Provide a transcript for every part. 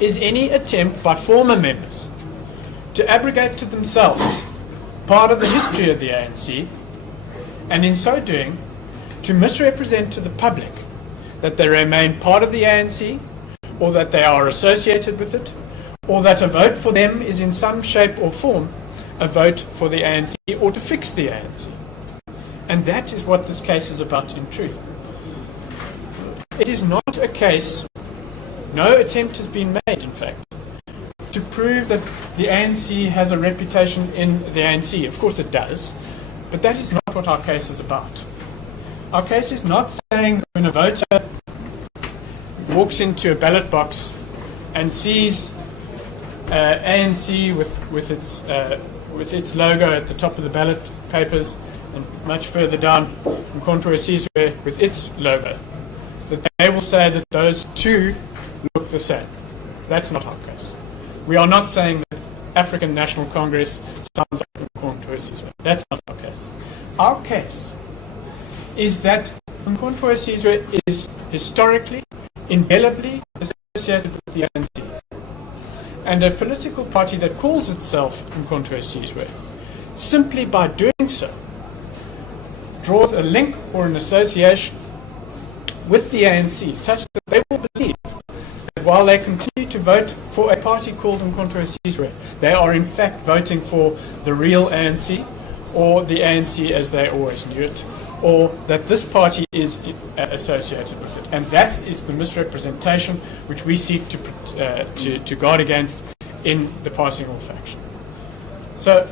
is any attempt by former members to abrogate to themselves part of the history of the ANC, and in so doing, to misrepresent to the public that they remain part of the ANC, or that they are associated with it, or that a vote for them is in some shape or form a vote for the ANC or to fix the ANC. And that is what this case is about in truth. It is not a case, no attempt has been made, in fact, to prove that the ANC has a reputation in the ANC. Of course it does, but that is not what our case is about. Our case is not saying that when a voter walks into a ballot box and sees ANC with its logo at the top of the ballot papers, and much further down Umkhonto we Sizwe with its logo, that they will say that those two look the same. That's not our case. We are not saying that African National Congress sounds like Umkhonto we Sizwe. That's not our case. Our case is that Umkhonto we Sizwe is historically, indelibly associated with the ANC. And a political party that calls itself Umkhonto we Sizwe, simply by doing so, draws a link or an association with the ANC such that they will believe that while they continue to vote for a party called Umkhonto we Sizwe, they are in fact voting for the real ANC, or the ANC as they always knew it, or that this party is associated with it. And that is the misrepresentation which we seek to guard against in the passing off action. So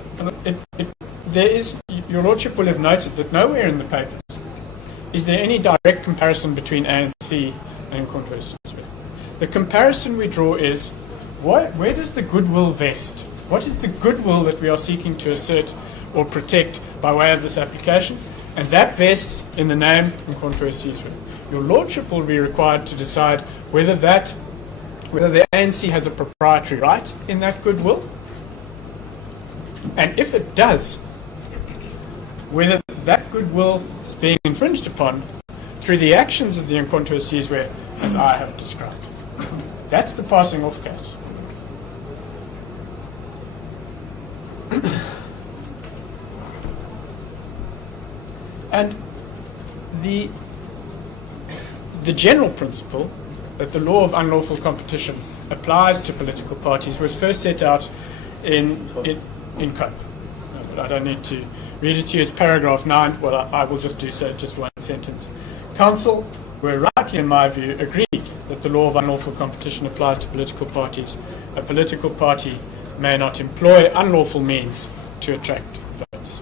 there is, your Lordship will have noted that nowhere in the papers is there any direct comparison between ANC and Umkhonto we Sizwe. The comparison we draw is, where does the goodwill vest? What is the goodwill that we are seeking to assert or protect by way of this application? And that vests in the name Umkhonto we Sizwe. Your Lordship will be required to decide whether the ANC has a proprietary right in that goodwill, and if it does, whether that goodwill is being infringed upon through the actions of the Umkhonto we Sizwe as I have described. That's the passing off case. And the general principle that the law of unlawful competition applies to political parties was first set out in COPE. But I don't need to read it to you. It's paragraph 9. Well, I will just do so, just one sentence. Council were rightly, in my view, agreed that the law of unlawful competition applies to political parties. A political party may not employ unlawful means to attract votes.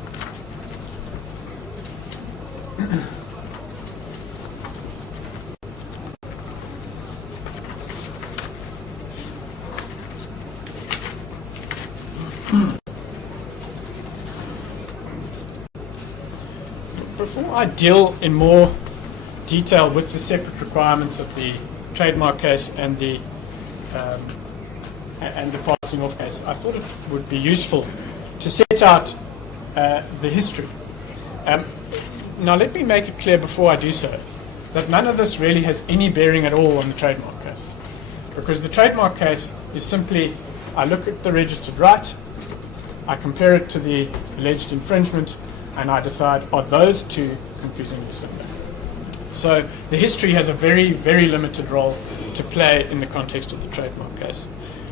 Before I deal in more detail with the separate requirements of the trademark case and the passing off case, I thought it would be useful to set out the history. Now let me make it clear before I do so that none of this really has any bearing at all on the trademark case, because the trademark case is simply, I look at the registered right, I compare it to the alleged infringement, and I decide, are those two confusingly similar? So the history has a very, very limited role to play in the context of the trademark case.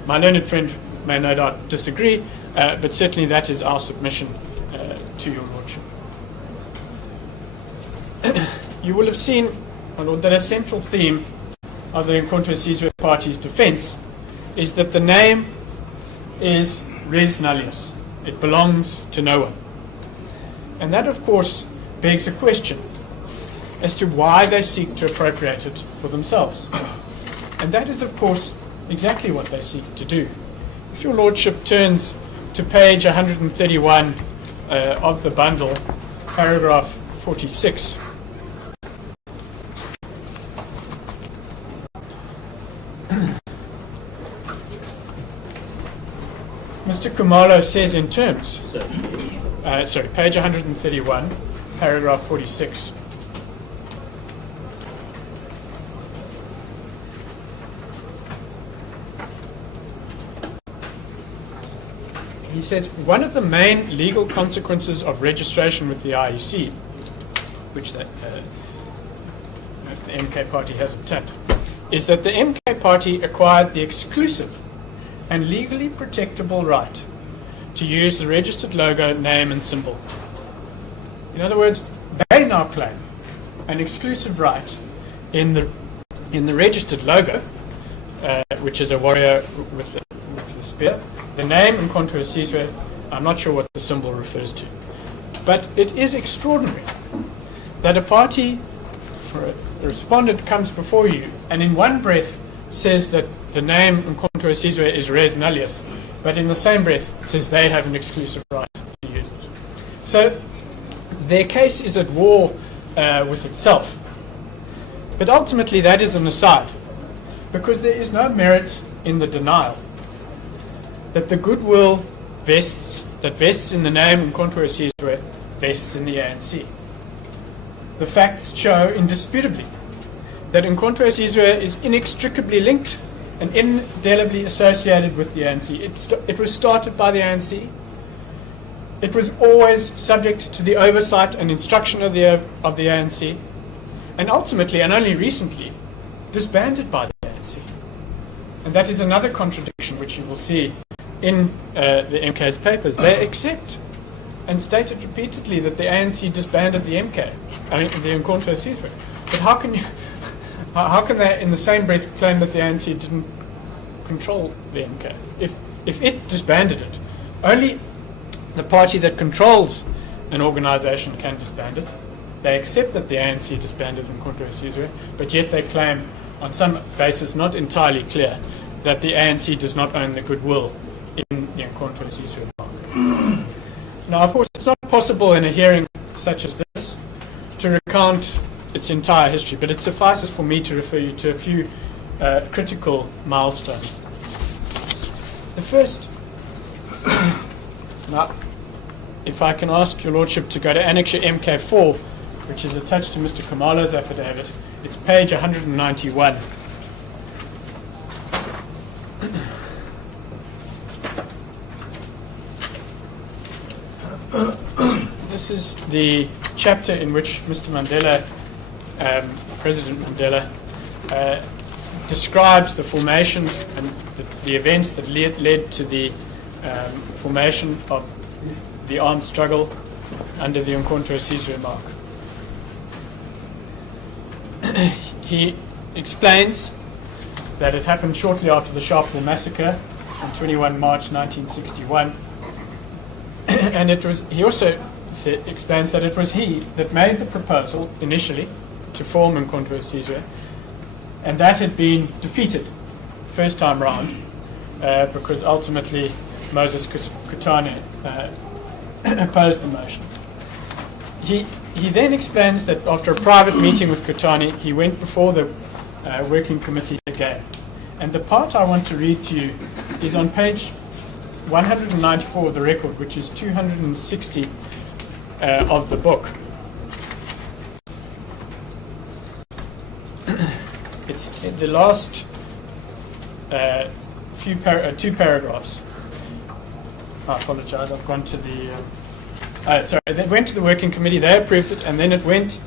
My learned friend may no doubt disagree, but certainly that is our submission to your Lordship. You will have seen, my Lord, that a central theme of the Umkhonto we Sizwe party's defence is that the name is res nullius. It belongs to no one. And that, of course, begs a question as to why they seek to appropriate it for themselves. And that is, of course, exactly what they seek to do. If your Lordship turns to page 131 of the bundle, paragraph 46, Mr. Kumalo says in terms, page 131, paragraph 46. he says one of the main legal consequences of registration with the IEC, which the MK Party has obtained, is that the MK Party acquired the exclusive and legally protectable right to use the registered logo, name and symbol. In other words, they now claim an exclusive right in the registered logo, which is a warrior with the spear. The name in contour Sizwe, I'm not sure what the symbol refers to. But it is extraordinary that a party, or a respondent, comes before you and in one breath says that the name in contour Sizwe is res nullius, but in the same breath says they have an exclusive right to use it. So their case is at war with itself. But ultimately that is an aside, because there is no merit in the denial that the goodwill vests in the name in contour Sizwe vests in the ANC. The facts show indisputably that Nkonto Sizwe is inextricably linked and indelibly associated with the ANC. It was started by the ANC. It was always subject to the oversight and instruction of the ANC, and ultimately, and only recently, disbanded by the ANC. And that is another contradiction which you will see in the MK's papers. They accept and stated repeatedly that the ANC disbanded the MK, the Nkonto Sizwe. But how can they in the same breath claim that the ANC didn't control the MK? If it disbanded it, only the party that controls an organization can disband it. They accept that the ANC disbanded Nkonto Sizwe, but yet they claim, on some basis not entirely clear, that the ANC does not own the goodwill in the Nkonto Sizwe mark. Now, of course, it's not possible in a hearing such as this to recount its entire history, but it suffices for me to refer you to a few critical milestones. The first, now, if I can ask your Lordship to go to Annexure MK4, which is attached to Mr. Kamalo's affidavit, it's page 191. This is the chapter in which Mr. Mandela, President Mandela, describes the formation and the events that led to the formation of the armed struggle under the Nkonto Sizwe mark. He explains that it happened shortly after the Sharpeville massacre on 21 March 1961, and he also explains that it was he that made the proposal initially to form Nkonto Sizwe, and that had been defeated first time round because ultimately Moses Kutane opposed the motion. He then explains that after a private meeting with Kutane, he went before the working committee again. And the part I want to read to you is on page 194 of the record, which is 260 of the book. It's the last two paragraphs. I apologize, I've gone to the... it went to the working committee, they approved it, and then it went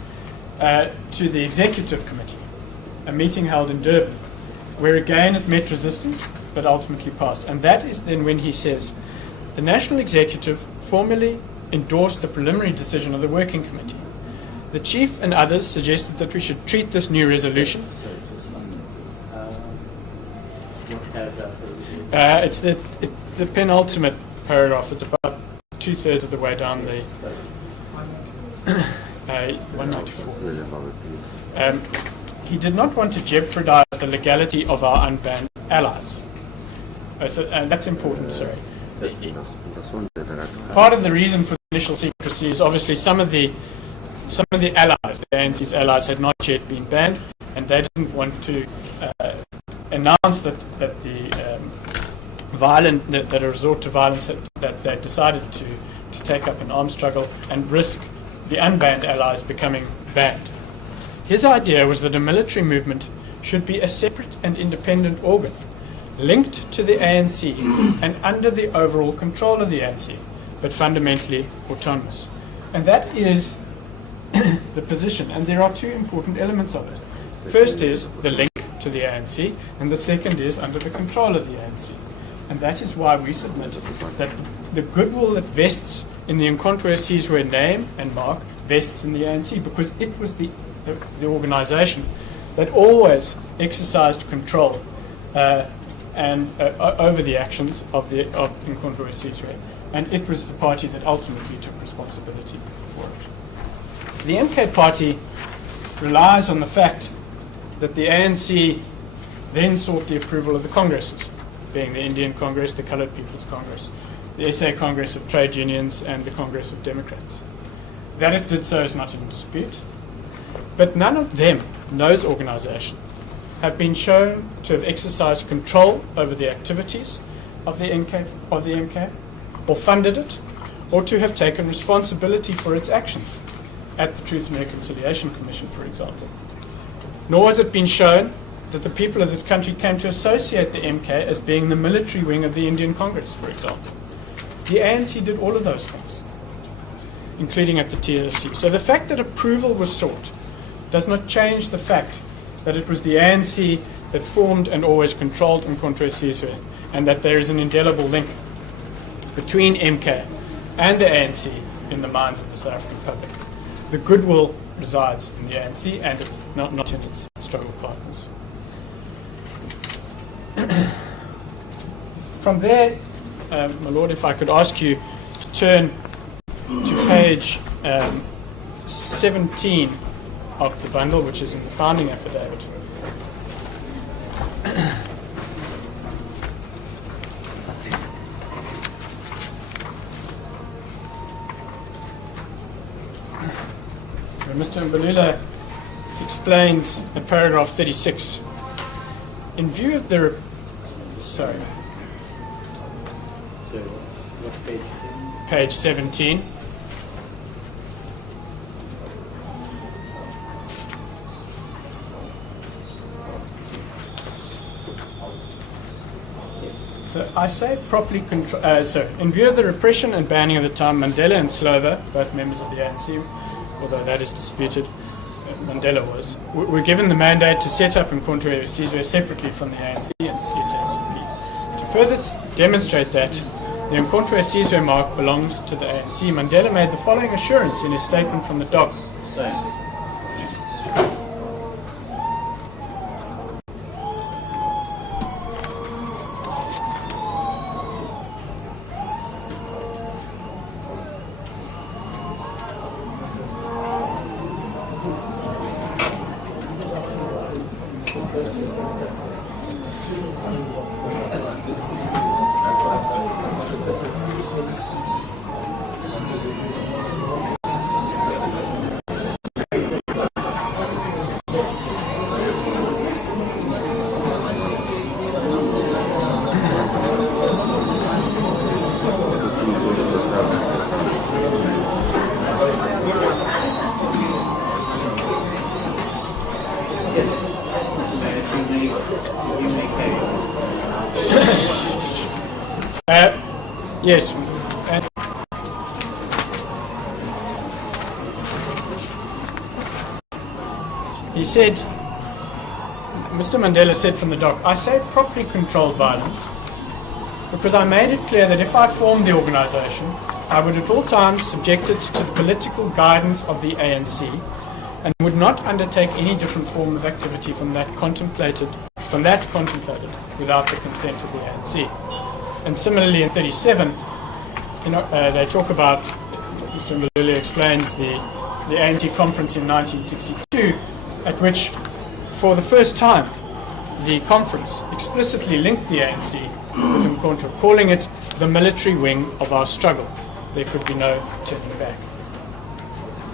to the executive committee, a meeting held in Durban, where again it met resistance, but ultimately passed. And that is then when he says, the National Executive formally endorsed the preliminary decision of the working committee. The Chief and others suggested that we should treat this new resolution. It's the penultimate paragraph. It's about 2/3 of the way down the 194. He did not want to jeopardize the legality of our unbanned allies. And that's important, sorry. Part of the reason for the initial secrecy is obviously some of the allies, the ANC's allies, had not yet been banned, and they didn't want to announce that a resort to violence that they decided to take up an armed struggle and risk the unbanned allies becoming banned. His idea was that a military movement should be a separate and independent organ, linked to the ANC and under the overall control of the ANC, but fundamentally autonomous. And that is the position, and there are two important elements of it. First is the link to the ANC, and the second is under the control of the ANC. And that is why we submitted that the goodwill that vests in the Nkontwe Sizwe name and mark vests in the ANC, because it was the organization that always exercised control over the actions of Nkontwe Sizwe, and it was the party that ultimately took responsibility for it. The MK party relies on the fact that the ANC then sought the approval of the Congresses, being the Indian Congress, the Coloured People's Congress, the SA Congress of Trade Unions, and the Congress of Democrats. That it did so is not in dispute, but none of them, those organisations, have been shown to have exercised control over the activities of the MK, or funded it, or to have taken responsibility for its actions at the Truth and Reconciliation Commission, for example. Nor has it been shown that the people of this country came to associate the MK as being the military wing of the Indian Congress, for example. The ANC did all of those things, including at the TLC. So the fact that approval was sought does not change the fact that it was the ANC that formed and always controlled Nkontwe Sizwe, and that there is an indelible link between MK and the ANC in the minds of the South African public. The goodwill resides in the ANC, and it's not in its struggle partners. From there, my Lord, if I could ask you to turn to page 17 of the bundle, which is in the founding affidavit. Mr. Mbalula explains in paragraph 36, in view of the... Sorry. Page 17. So I say properly in view of the repression and banning of the time, Mandela and Slovo, both members of the ANC, although that is disputed, Mandela was, were given the mandate to set up Nkontwe Sizwe separately from the ANC and its SACP. To further demonstrate that the Nkontwe Sizwe mark belongs to the ANC, Mandela made the following assurance in his statement from the dock. Yes. He said, Mr. Mandela said from the dock, I say properly controlled violence because I made it clear that if I formed the organisation, I would at all times subject it to the political guidance of the ANC and would not undertake any different form of activity from that contemplated without the consent of the ANC. And similarly in 37, they talk about, Mr. Mbalula explains the ANC conference in 1962, at which, for the first time, the conference explicitly linked the ANC with Nkontwe, calling it the military wing of our struggle. There could be no turning back.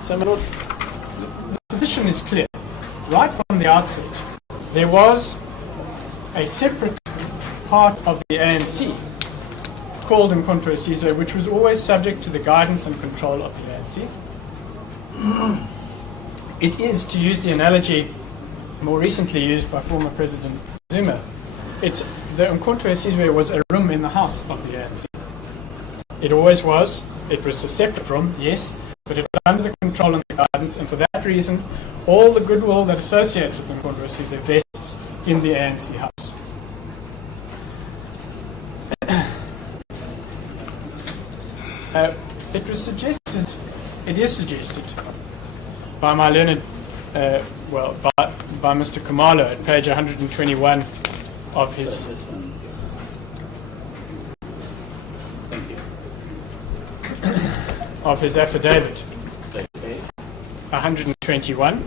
So, my Lord, the position is clear. Right from the outset, there was a separate part of the ANC called Nkontwe Sizwe, which was always subject to the guidance and control of the ANC. It is, to use the analogy more recently used by former President Zuma, it's the Umkhonto weSizwe was a room in the house of the ANC. It always was. It was a separate room, yes, but it was under the control and the guidance, and for that reason, all the goodwill that associates with Umkhonto weSizwe vests in the ANC house. It is suggested by my learned, by Mr. Khumalo at page 121 of his of his affidavit. 121.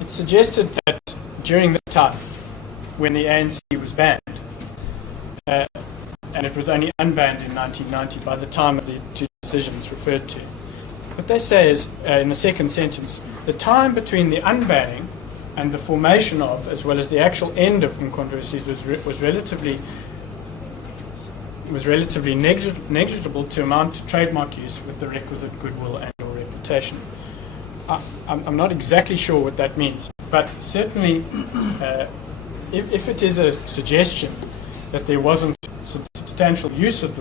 It suggested that during this time, when the ANC was banned, and it was only unbanned in 1990 by the time of the two decisions referred to, what they say is, in the second sentence, the time between the unbanning and the formation of, as well as the actual end of Umkhonto weSizwe was relatively negligible to amount to trademark use with the requisite goodwill and or reputation. I'm not exactly sure what that means, but certainly if it is a suggestion that there wasn't substantial use of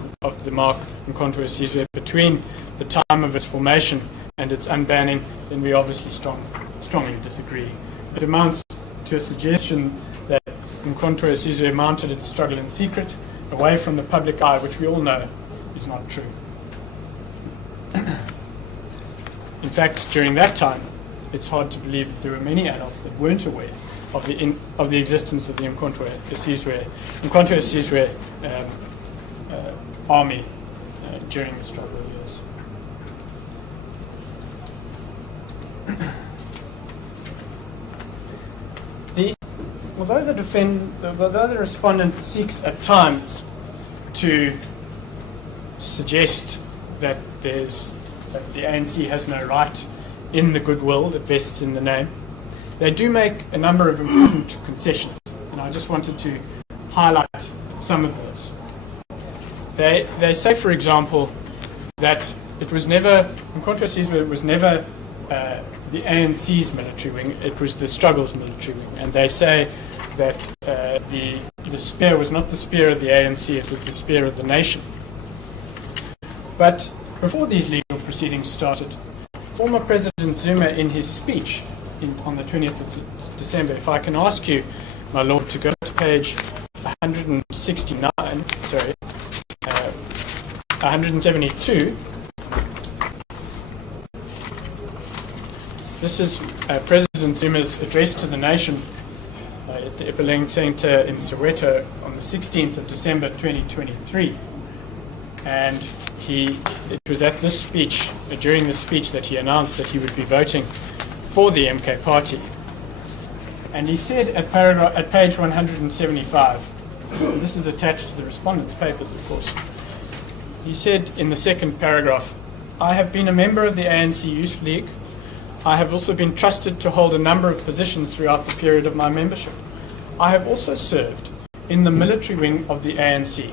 the mark Umkhonto weSizwe between the time of its formation and its unbanning, then we obviously strongly disagree. It amounts to a suggestion that Umkhonto weSizwe mounted its struggle in secret, away from the public eye, which we all know is not true. In fact, during that time, it's hard to believe that there were many adults that weren't aware of the existence of the Umkhonto weSizwe army during the struggle years. Although the respondent seeks at times to suggest that the ANC has no right in the goodwill that vests in the name, they do make a number of important concessions, and I just wanted to highlight some of those. They say, for example, that Umkhonto weSizwe was never the ANC's military wing, it was the struggle's military wing, and they say that the spear was not the spear of the ANC, it was the spear of the nation. But before these legal proceedings started, former President Zuma, in his speech on the 20th of December, if I can ask you, my Lord, to go to page 172. This is President Zuma's address to the nation at the Ipoleng Center in Soweto on the 16th of December 2023. And it was at this speech, during this speech, that he announced that he would be voting for the MK party. And he said at page 175, and this is attached to the respondent's papers, of course, he said in the second paragraph, "I have been a member of the ANC Youth League. I have also been trusted to hold a number of positions throughout the period of my membership. I have also served in the military wing of the ANC,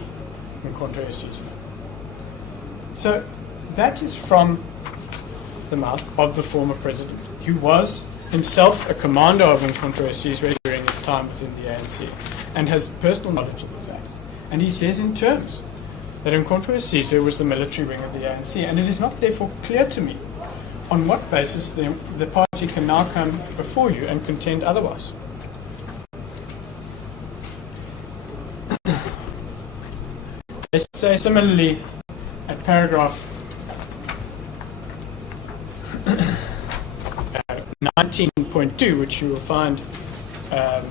Umkhonto weSizwe." So that is from the mouth of the former president, who was himself a commander of Umkhonto weSizwe during his time within the ANC, and has personal knowledge of the facts. And he says in terms that Umkhonto weSizwe was the military wing of the ANC, and it is not therefore clear to me on what basis the party can now come before you and contend otherwise. They say similarly at paragraph 19.2, which you will find at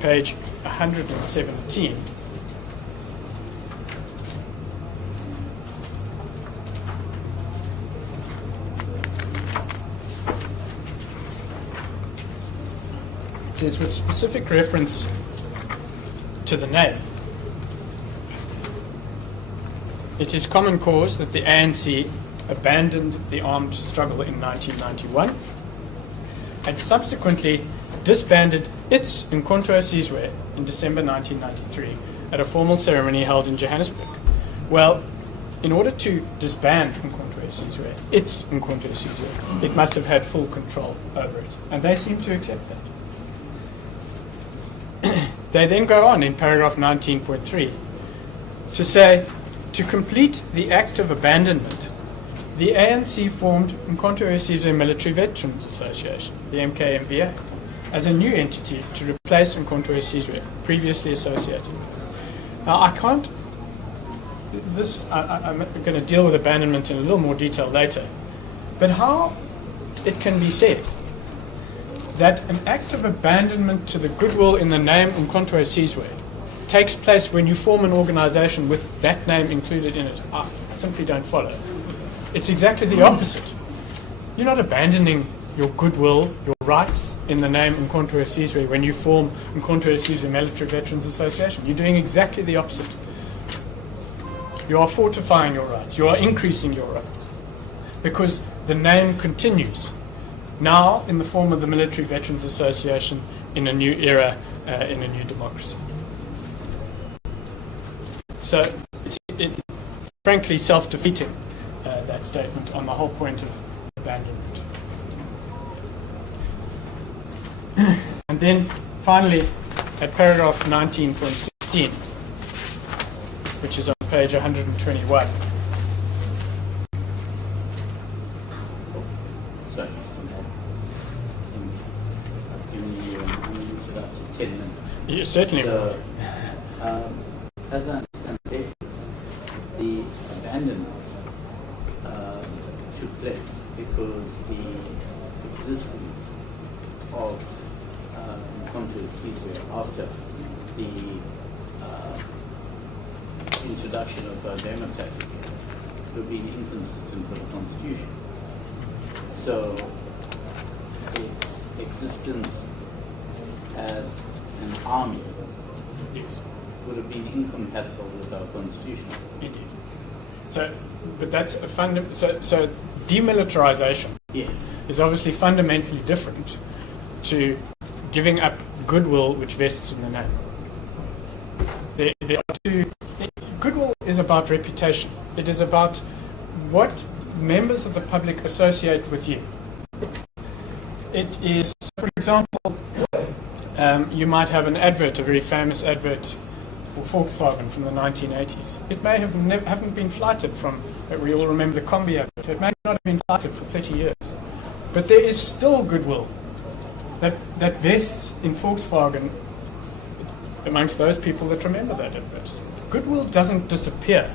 page 117. It says, with specific reference to the name, it is common cause that the ANC abandoned the armed struggle in 1991 and subsequently disbanded its Umkhonto weSizwe in December 1993 at a formal ceremony held in Johannesburg. Well, in order to disband Umkhonto weSizwe, its Umkhonto weSizwe, it must have had full control over it. And they seem to accept that. They then go on in paragraph 19.3 to say, to complete the act of abandonment, the ANC formed Umkhonto weSizwe Military Veterans Association, the MKMVA, as a new entity to replace Umkhonto weSizwe, previously associated with. Now, I can't, I'm going to deal with abandonment in a little more detail later, but how it can be said that an act of abandonment to the goodwill in the name Umkhonto weSizwe takes place when you form an organization with that name included in it, I simply don't follow. It's exactly the opposite. You're not abandoning your goodwill, your rights in the name Umkhonto weSizwe when you form Umkhonto weSizwe Military Veterans Association. You're doing exactly the opposite. You are fortifying your rights. You are increasing your rights because the name continues now in the form of the Military Veterans Association in a new era, in a new democracy. So it's frankly self-defeating, that statement, on the whole point of abandonment. And then finally, at paragraph 19.16, which is on page 121. Sorry, I've given you about 10 minutes. You certainly will. As I understand it, the abandonment took place because the existence of Umkhonto weSizwe after the introduction of democratic would be inconsistent with the Constitution. So its existence as an army would have been incompatible with our Constitution. Indeed. So, but that's a so demilitarization is obviously fundamentally different to giving up goodwill which vests in the name. There are two. Goodwill is about reputation. It is about what members of the public associate with you. It is, for example, you might have an advert, a very famous advert for Volkswagen from the 1980s. It may have haven't been flighted from, we all remember the Combi advert, it may not have been flighted for 30 years. But there is still goodwill that vests in Volkswagen amongst those people that remember that advert. Goodwill doesn't disappear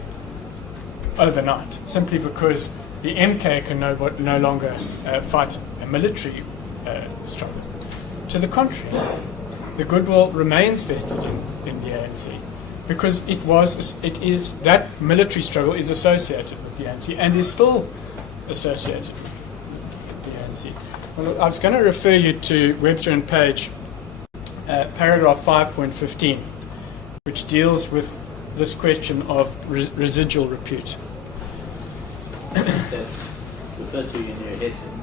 overnight simply because the MK can no longer fight a military struggle. To the contrary, the goodwill remains vested in the ANC because it is that military struggle is associated with the ANC and is still associated with the ANC. Well, I was going to refer you to Webster and Page, paragraph 5.15, which deals with this question of residual repute.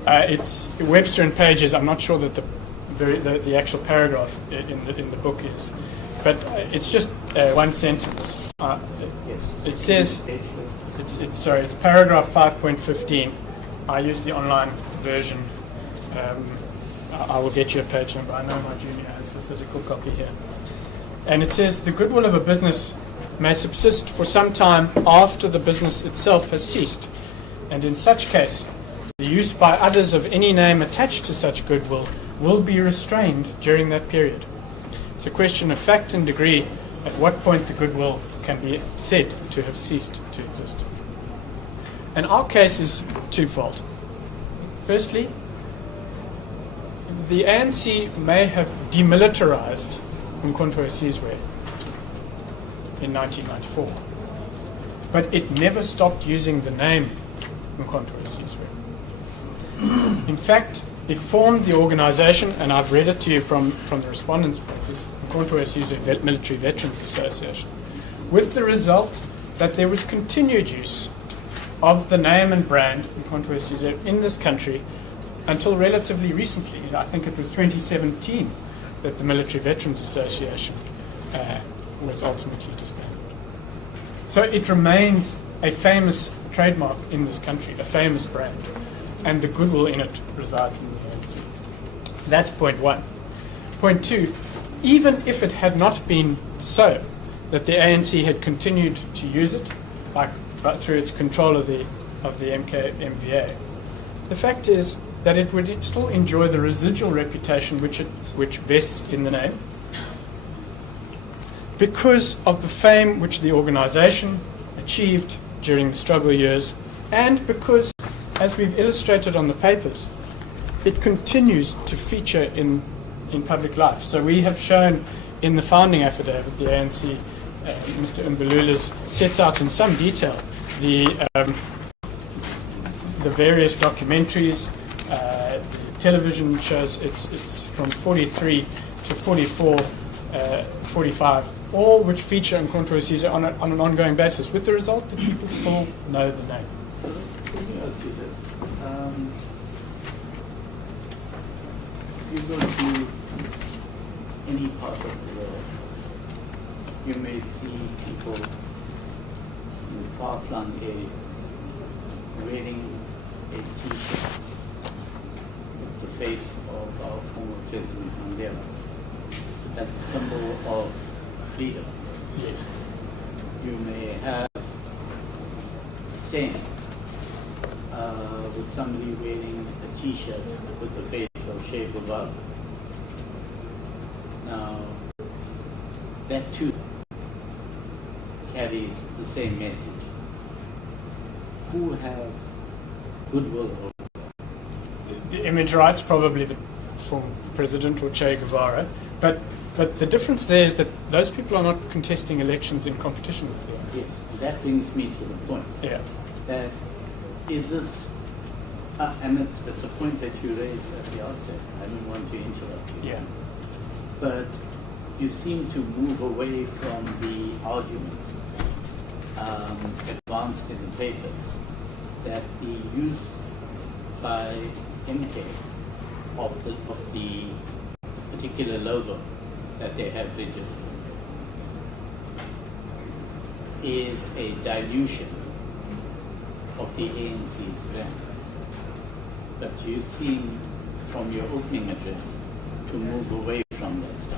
It's Webster and Pages. I'm not sure that the actual paragraph in the book is, but it's just one sentence. It says it's paragraph 5.15. I use the online version. I will get you a page number. I know my junior has the physical copy here. And it says the goodwill of a business may subsist for some time after the business itself has ceased, and in such case, the use by others of any name attached to such goodwill will be restrained during that period. It's a question of fact and degree at what point the goodwill can be said to have ceased to exist. And our case is twofold. Firstly, the ANC may have demilitarized Umkhonto weSizwe in 1994, but it never stopped using the name Umkhonto weSizwe. In fact, it formed the organization, and I've read it to you from the respondents' papers, Umkhonto weSizwe Military Veterans Association, with the result that there was continued use of the name and brand Umkhonto weSizwe in this country until relatively recently. I think it was 2017 that the Military Veterans Association was ultimately disbanded. So it remains a famous trademark in this country, a famous brand, and the goodwill in it resides in the ANC. That's point one. Point two, even if it had not been so, that the ANC had continued to use it, but through its control of the MVA, the fact is that it would still enjoy the residual reputation which vests in the name, because of the fame which the organisation achieved during the struggle years, and because, as we've illustrated on the papers, it continues to feature in public life. So we have shown in the founding affidavit, the ANC, Mr. Mbululas sets out in some detail the various documentaries, the television shows. It's from 43 to 44, 45, all which feature Umkhonto we Sizwe on an ongoing basis, with the result that people still know the name. Let me ask you this. If you go to any part of the world, you may see people in far-flung areas wearing a T-shirt with the face of our former President Mandela as a symbol of freedom. Yes. You may have same with somebody wearing a T-shirt with the face of Che Guevara. Now, that too carries the same message. Who has goodwill over The image rights, probably the former president or Che Guevara, but the difference there is that those people are not contesting elections in competition with the ANC. Yes, that brings me to the point. Yeah. That is this, and it's a point that you raised at the outset. I don't want to interrupt you. Yeah. But you seem to move away from the argument advanced in the papers that the use by MK of the particular logo that they have registered is a dilution of the ANC's brand. But you seem, from your opening address, to move away from that stance.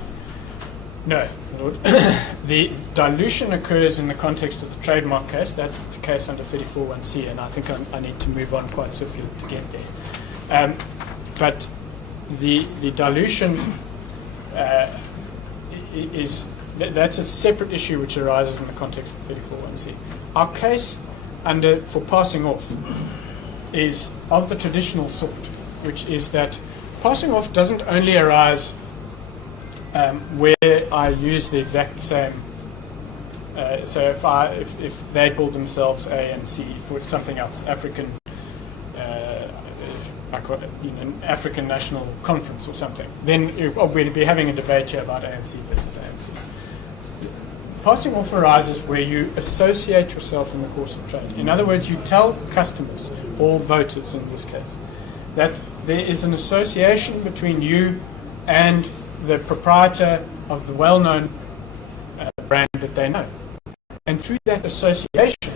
No, Lord. The dilution occurs in the context of the trademark case. That's the case under 34(1)(c), and I think I need to move on quite swiftly to get there. But the dilution that's a separate issue which arises in the context of 34(1)(c). Our case for passing off is of the traditional sort, which is that passing off doesn't only arise where I use the exact same. So if they call themselves ANC for something else, African, African National Conference or something, then we'd be having a debate here about ANC versus ANC. Passing off arises where you associate yourself in the course of trade. In other words, you tell customers, or voters in this case, that there is an association between you and the proprietor of the well-known brand that they know. And through that association,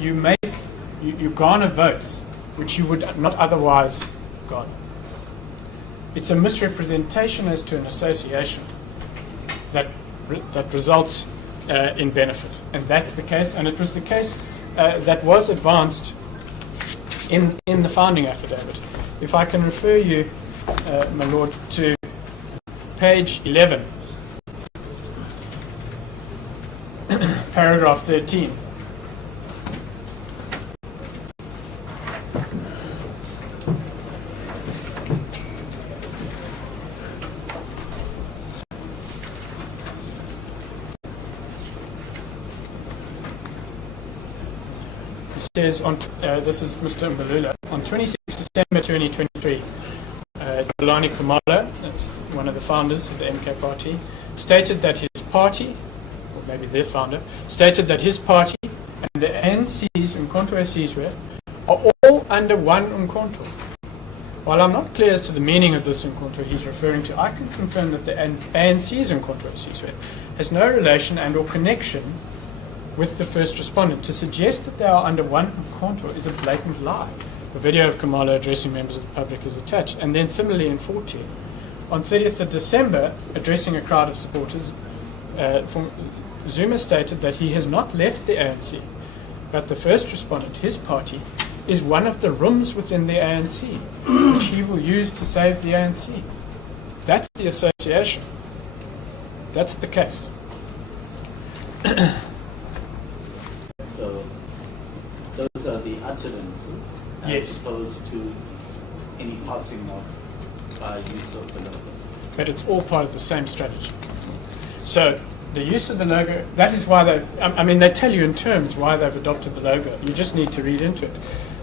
you garner votes which you would not otherwise garner. It's a misrepresentation as to an association that results in benefit. And that's the case, and it was the case that was advanced in the founding affidavit. If I can refer you, my Lord, to page 11, paragraph 13. It says, this is Mr. Mbulula, on 26 December 2023, Dolani Kumalo, that's one of the founders of the MK party, stated that his party, or maybe their founder, stated that his party and the ANC's Umkhonto we Sizwe are all under one Umkhonto. While I'm not clear as to the meaning of this Umkhonto he's referring to, I can confirm that the ANC's Umkhonto we Sizwe has no relation and or connection with the first respondent. To suggest that they are under one contour is a blatant lie. A video of Kamala addressing members of the public is attached. And then similarly in 14, on 30th of December, addressing a crowd of supporters, Zuma stated that he has not left the ANC, but the first respondent, his party, is one of the rooms within the ANC, which he will use to save the ANC. That's the association. That's the case. So those are the utterances as opposed to any passing of use of the logo. But it's all part of the same strategy. So the use of the logo, that is why they tell you in terms why they've adopted the logo. You just need to read into it.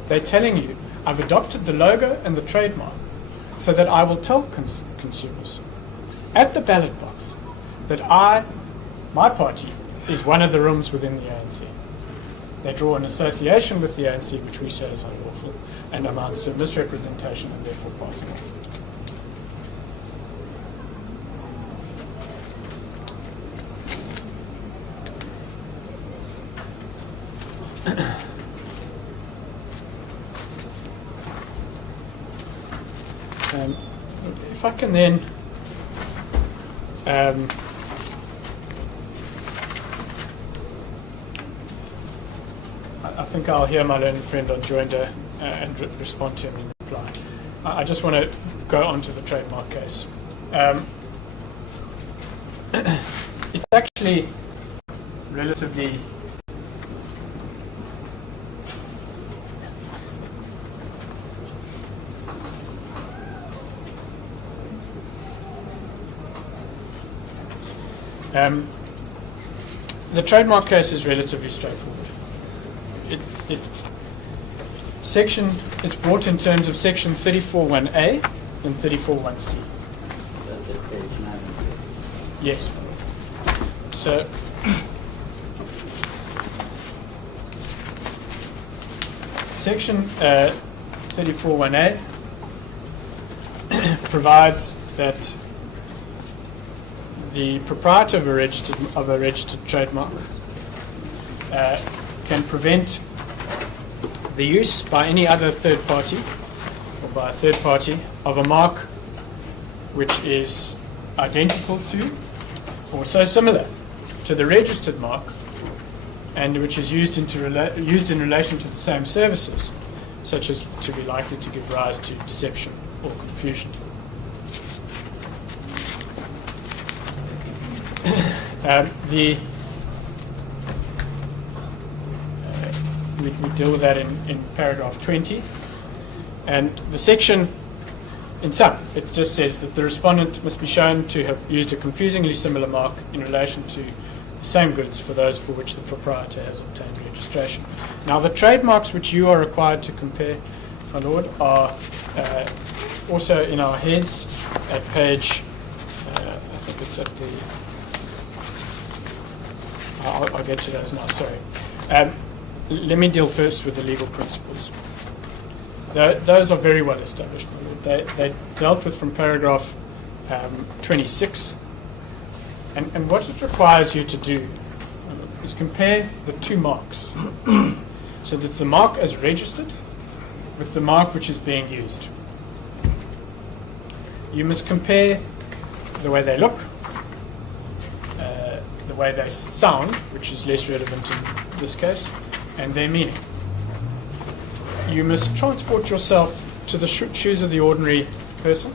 They're telling you, I've adopted the logo and the trademark so that I will tell consumers at the ballot box that my party is one of the rooms within the ANC. They draw an association with the ANC, which we say is unlawful and amounts to a misrepresentation and therefore passing off. If I can then I think I'll hear my learned friend on Joinder and respond to him in reply. I just want to go on to the trademark case. It's actually relatively the trademark case is relatively straightforward. It's brought in terms of section 34(1)A and 34(1)C. That's at page 9. Yes. So section 34(1)A provides that the proprietor of a registered trademark can prevent the use by any other third party or by a third party of a mark which is identical to or so similar to the registered mark and which is used in relation to the same services, such as to be likely to give rise to deception or confusion. We deal with that in paragraph 20, and the section, in sum, it just says that the respondent must be shown to have used a confusingly similar mark in relation to the same goods for those for which the proprietor has obtained registration. Now, the trademarks which you are required to compare, my lord, are also in our heads at page, I think it's at the, I'll get to those now, sorry. Let me deal first with the legal principles. Those are very well established. They dealt with from paragraph 26. And what it requires you to do is compare the two marks. So that's the mark as registered with the mark which is being used. You must compare the way they look, the way they sound, which is less relevant in this case, and their meaning. You must transport yourself to the shoes of the ordinary person,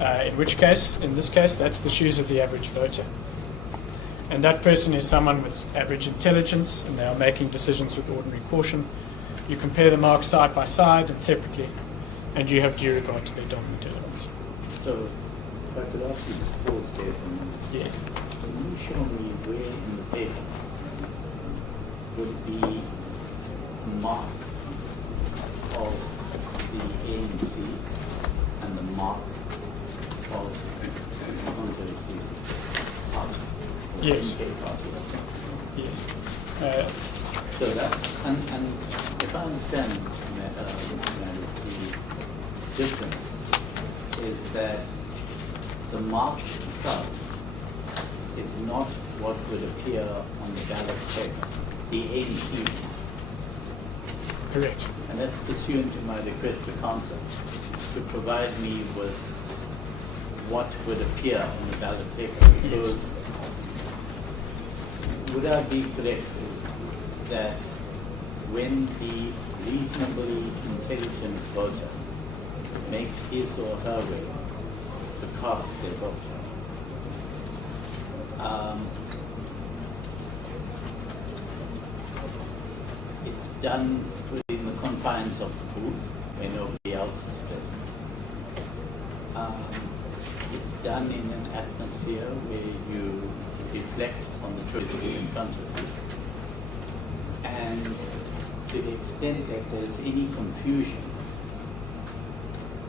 in this case, that's the shoes of the average voter. And that person is someone with average intelligence, and they are making decisions with ordinary caution. You compare the marks side by side and separately, and you have due regard to their dominant elements. So, if I could ask you to pause there for a minute. Yes. Can you show me where in the paper would the mark of the ANC and the mark of the party? Yes. Yes. So that's, and if I understand the difference is that the mark itself is not what would appear on the ballot paper, the ANC. Correct. And that's pursuant to my request to council to provide me with what would appear on the ballot paper. Because would I be correct that when the reasonably intelligent voter makes his or her way to cast their vote, it's done within the confines of the booth where nobody else is present. It's done in an atmosphere where you reflect on the choices in front of you. And to the extent that there's any confusion,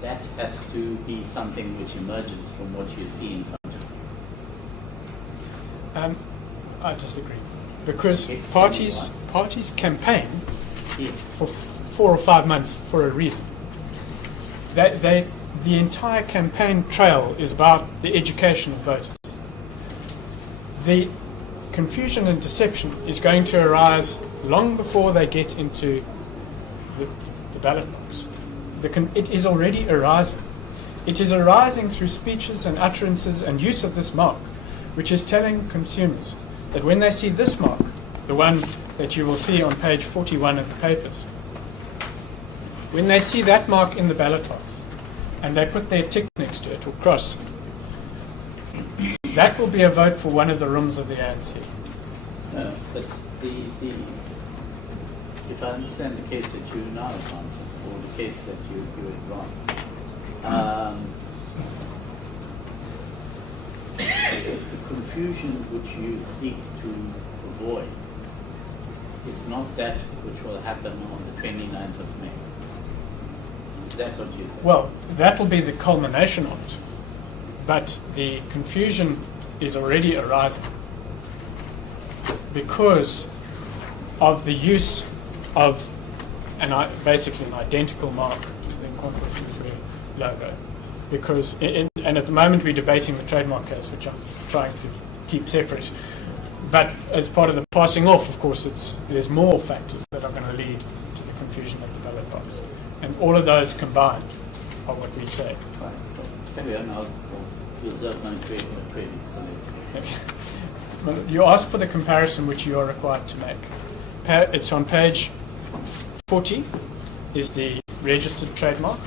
that has to be something which emerges from what you see in front of you. I disagree. Because parties campaign for 4 or 5 months for a reason. The entire campaign trail is about the education of voters. The confusion and deception is going to arise long before they get into the ballot box. It is already arising. It is arising through speeches and utterances and use of this mark, which is telling consumers that when they see this mark, the one that you will see on page 41 of the papers, when they see that mark in the ballot box and they put their tick next to it or cross, that will be a vote for one of the rooms of the ANC. No, but if I understand the case that you now advance, or the case that you advance, the confusion which you seek to avoid is not that which will happen on the 29th of May. Is that what you said? Well, that will be the culmination of it. But the confusion is already arising because of the use of basically an identical mark to the Inconquest logo. Because, and at the moment we're debating the trademark case, which I'm trying to keep separate. But as part of the passing off, of course, there's more factors that are going to lead to the confusion at the ballot box. And all of those combined are what we say. Right. Carry on, I'll reserve my trading explanation. Well, you asked for the comparison which you are required to make. It's on page 40, is the registered trademark.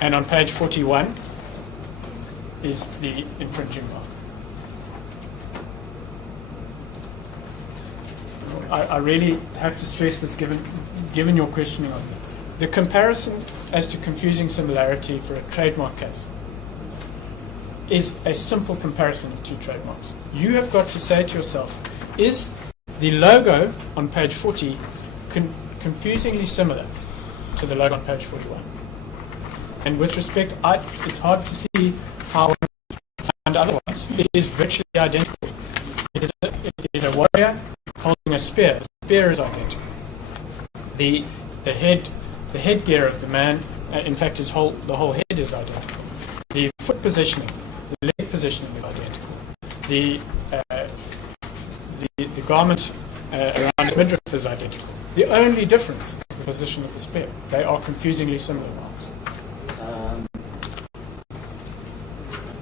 And on page 41 is the infringing mark. I really have to stress this given your questioning on me. The comparison as to confusing similarity for a trademark case is a simple comparison of two trademarks. You have got to say to yourself, is the logo on page 40 confusingly similar to the logo on page 41? And with respect, it's hard to see how one can find otherwise. It is virtually identical. It is a warrior holding a spear. The spear is identical. The headgear of the man, in fact, the whole head is identical. The foot positioning, the leg positioning is identical. The garment around his midriff is identical. The only difference is the position of the spear. They are confusingly similar marks.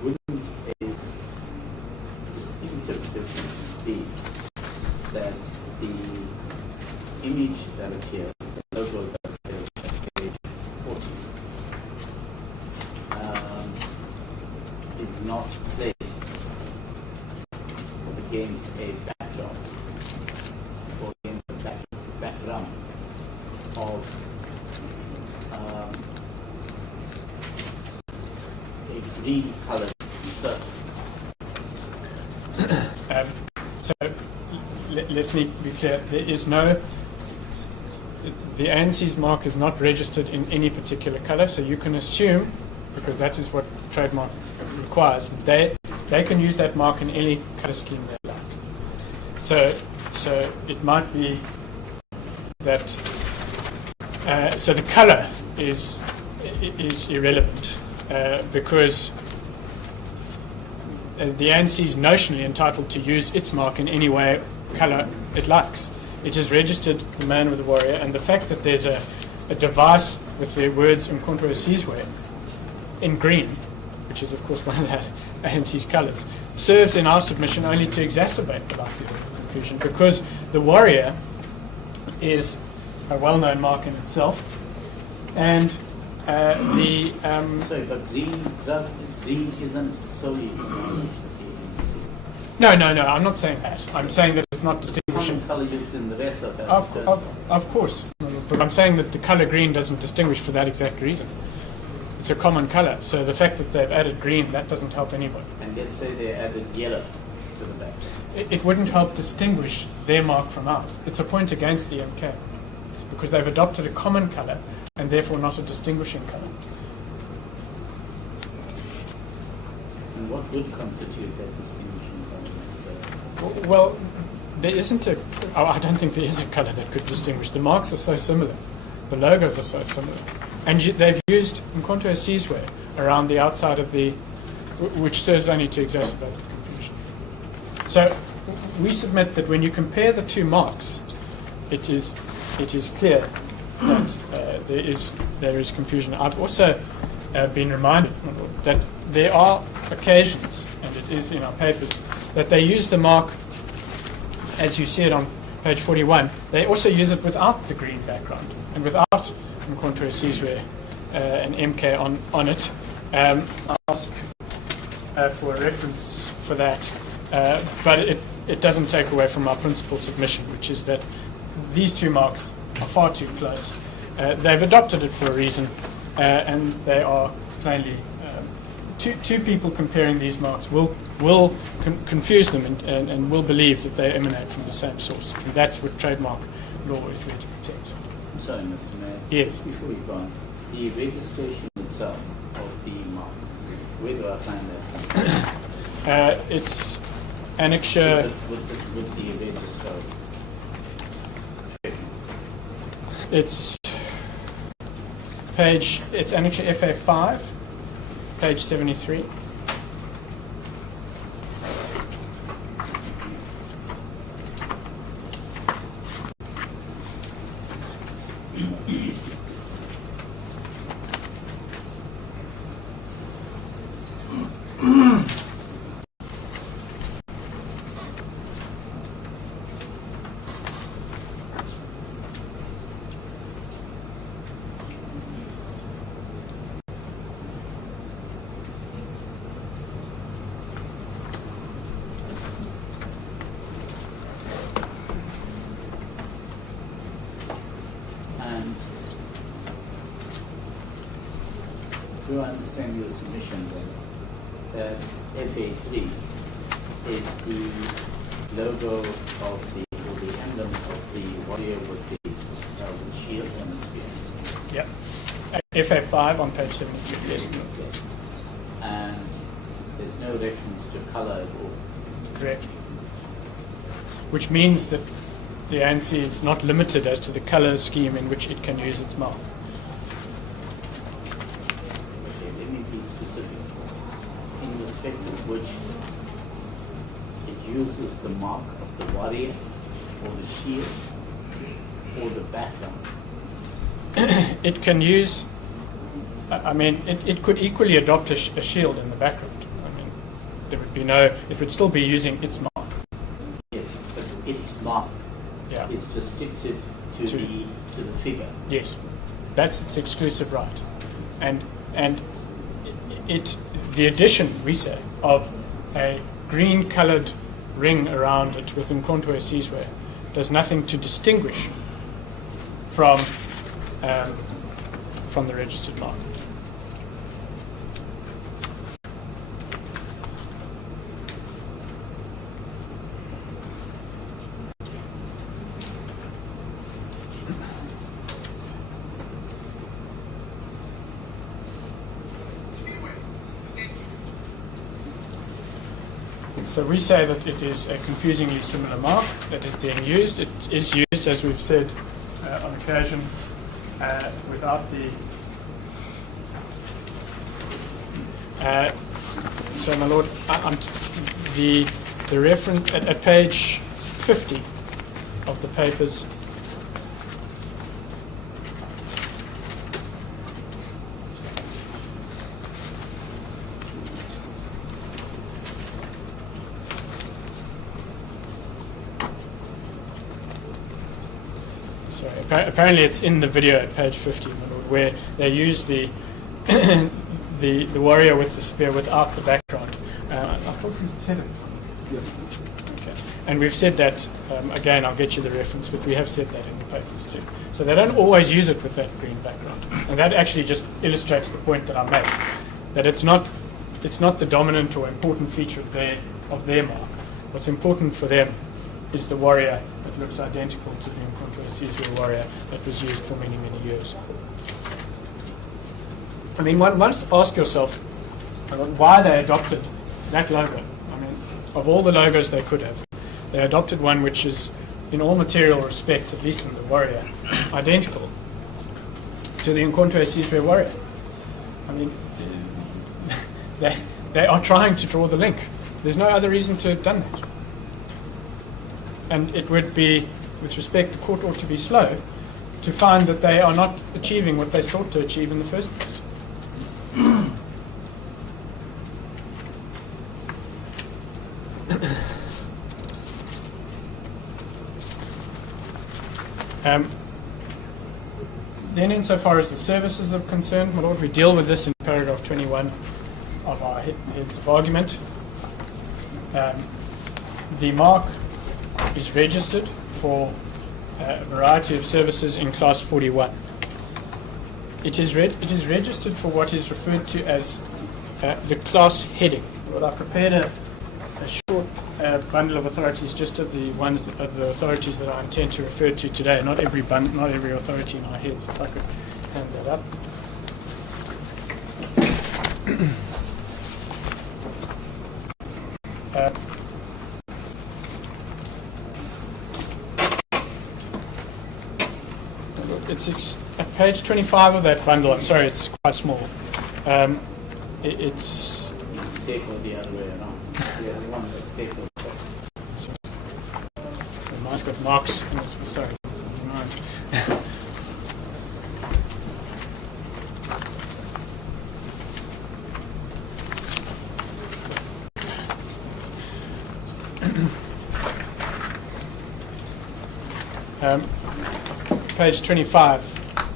Wouldn't a distinctive difference be that the image that appears, the logo that appears at page 40, is not placed against a backdrop or against a background of a green colored circle? So let me be clear. There is no. The ANC's mark is not registered in any particular color, so you can assume, because that is what trademark requires, they can use that mark in any color scheme they like. So it might be that. So the color is irrelevant because the ANC is notionally entitled to use its mark in any way, colour it likes. It has registered the man with the warrior, and the fact that there's a device with the words "Umkhonto Sizwe" in green, which is of course one of the ANC's colours, serves in our submission only to exacerbate the likelihood of confusion, because the warrior is a well-known mark in itself, and Sorry, but green isn't solely synonymous with the ANC. No, I'm not saying that. I'm saying that it's not distinguishing. Common colour is in the rest of that. Of course. But I'm saying that the colour green doesn't distinguish for that exact reason. It's a common colour, so the fact that they've added green, that doesn't help anybody. And let's say they added yellow to the back. It wouldn't help distinguish their mark from ours. It's a point against the MK, because they've adopted a common colour and therefore not a distinguishing colour. And what would constitute that distinguishing colour? Well, there isn't I don't think there is a colour that could distinguish. The marks are so similar. The logos are so similar. And they've used Umkhonto Sizwe around the outside of which serves only to exacerbate the confusion. So we submit that when you compare the two marks, it is clear that there is confusion. I've also been reminded that there are occasions, and it is in our papers, that they use the mark, as you see it on page 41, they also use it without the green background and without Umkhonto Sizwe and MK on it. I'll ask for a reference for that, but it doesn't take away from our principal submission, which is that these two marks are far too close. They've adopted it for a reason, and they are plainly two people comparing these marks will confuse them and will believe that they emanate from the same source. And that's what trademark law is there to protect. I'm sorry, Mr. Mayor. Yes. Before we go on, the registration itself of the mark, where do I find that? It's annexure. With the register. It's annexure FA5, page 73. Do I understand your submission then that FA3 is the logo of or the emblem of the warrior with the shield and the spear? Yep. FA5 on page 73. Yes. Yes. And there's no reference to colour at all. Correct. Which means that the ANC is not limited as to the colour scheme in which it can use its mark. In respect of which it uses the mark of the warrior or the shield or the background. It can use, it could equally adopt a shield in the background. There would be it would still be using its mark. Yes, but its mark is restricted to the figure. Yes, that's its exclusive right. And the addition, we say, of a green-coloured ring around it with Umkhonto Sizwe does nothing to distinguish from the registered mark. So we say that it is a confusingly similar mark that is being used. It is used, as we've said on occasion, without the So, my lord, the reference at page 50 of the papers. Sorry, apparently it's in the video at page 50, my lord, where they use the the warrior with the spear without the background. I thought we said it. Yeah. Okay. And we've said that, again, I'll get you the reference, but we have said that in the papers too. So they don't always use it with that green background. And that actually just illustrates the point that I made, that it's not the dominant or important feature of their mark. What's important for them is the warrior that looks identical to the Encontro Sizwe warrior that was used for many, many years. I mean, one must ask yourself why they adopted that logo. I mean, of all the logos they could have, they adopted one which is, in all material respects, at least in the warrior, identical to the Encontro Sizwe warrior. I mean, they are trying to draw the link. There's no other reason to have done that. And it would be, with respect, the court ought to be slow to find that they are not achieving what they sought to achieve in the first place. Then insofar as the services are concerned, my lord, we deal with this in paragraph 21 of our heads of argument. The mark is registered for a variety of services in class 41. It is registered for what is referred to as the class heading. Well, I prepared a short bundle of authorities, just of the ones of the authorities that I intend to refer to today. Not every authority in our heads. If I could hand that up. It's at page 25 of that bundle. I'm sorry, it's quite small. It's take or the other way around. The other one, let's take or. Mine's got marks. Sorry. Page 25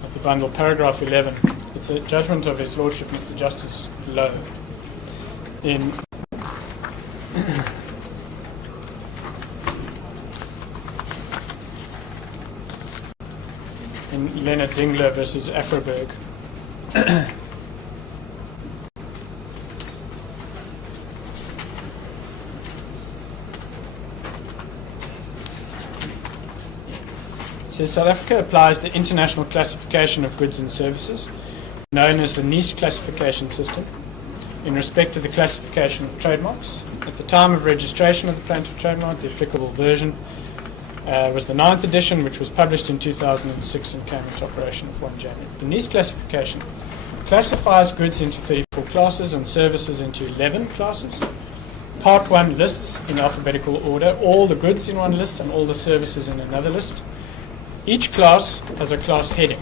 of the bundle, paragraph 11. It's a judgment of His Lordship Mr. Justice Lowe in Leonard Dingler versus Afroberg. It says South Africa applies the International Classification of Goods and Services, known as the Nice Classification System, in respect to the classification of trademarks. At the time of registration of the plaintiff trademark, the applicable version was the 9th edition, which was published in 2006 and came into operation on 1 January. The Nice classification classifies goods into 34 classes and services into 11 classes. Part 1 lists in alphabetical order all the goods in one list and all the services in another list. Each class has a class heading.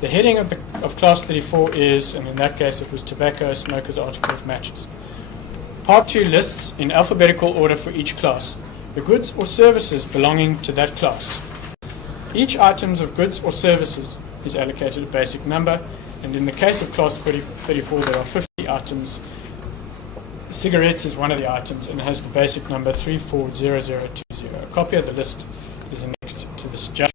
The heading of class 34 is, and in that case it was tobacco, smokers, articles, matches. Part 2 lists in alphabetical order for each class the goods or services belonging to that class. Each item of goods or services is allocated a basic number, and in the case of class 34 there are 50 items. Cigarettes is one of the items and has the basic number 340020. A copy of the list is annexed to this judgment.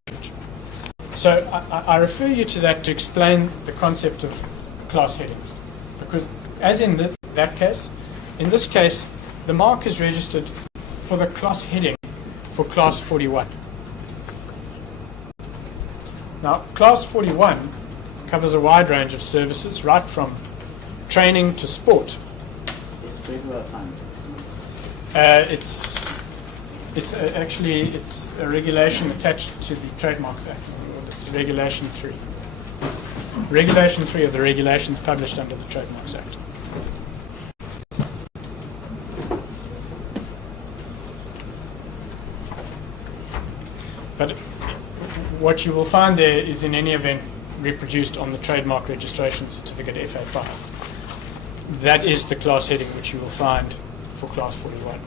So I refer you to that to explain the concept of class headings, because as in that case, in this case, the mark is registered for the class heading for class 41. Now, class 41 covers a wide range of services, right from training to sport. It's a regulation attached to the Trademarks Act. It's Regulation 3. Regulation 3 of the regulations published under the Trademarks Act. But what you will find there is in any event reproduced on the trademark registration certificate FA5. That is the class heading which you will find for class 41.